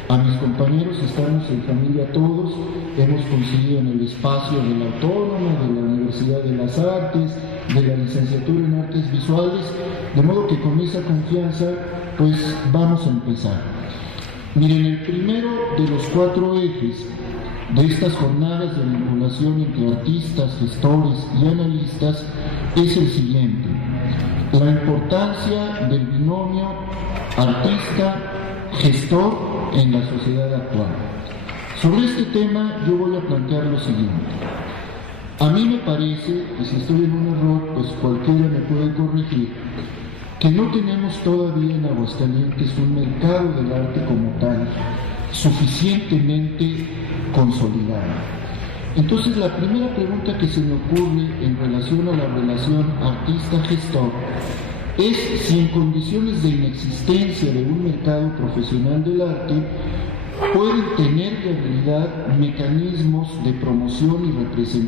a mis compañeros, estamos en familia todos, hemos coincidido en el espacio de la Autónoma, de la Universidad de las Artes, de la licenciatura en Artes Visuales, de modo que con esa confianza pues vamos a empezar. Miren, el primero de los 4 ejes de estas jornadas de vinculación entre artistas, gestores y analistas es el siguiente: la importancia del binomio artista-gestor en la sociedad actual. Sobre este tema yo voy a plantear lo siguiente. A mí me parece, y si estoy en un error, pues cualquiera me puede corregir, que no tenemos todavía en Aguascalientes un mercado del arte como tal suficientemente consolidado. Entonces, la primera pregunta que se me ocurre en relación a la relación artista-gestor es si en condiciones de inexistencia de un mercado profesional del arte pueden tener viabilidad mecanismos de promoción y representación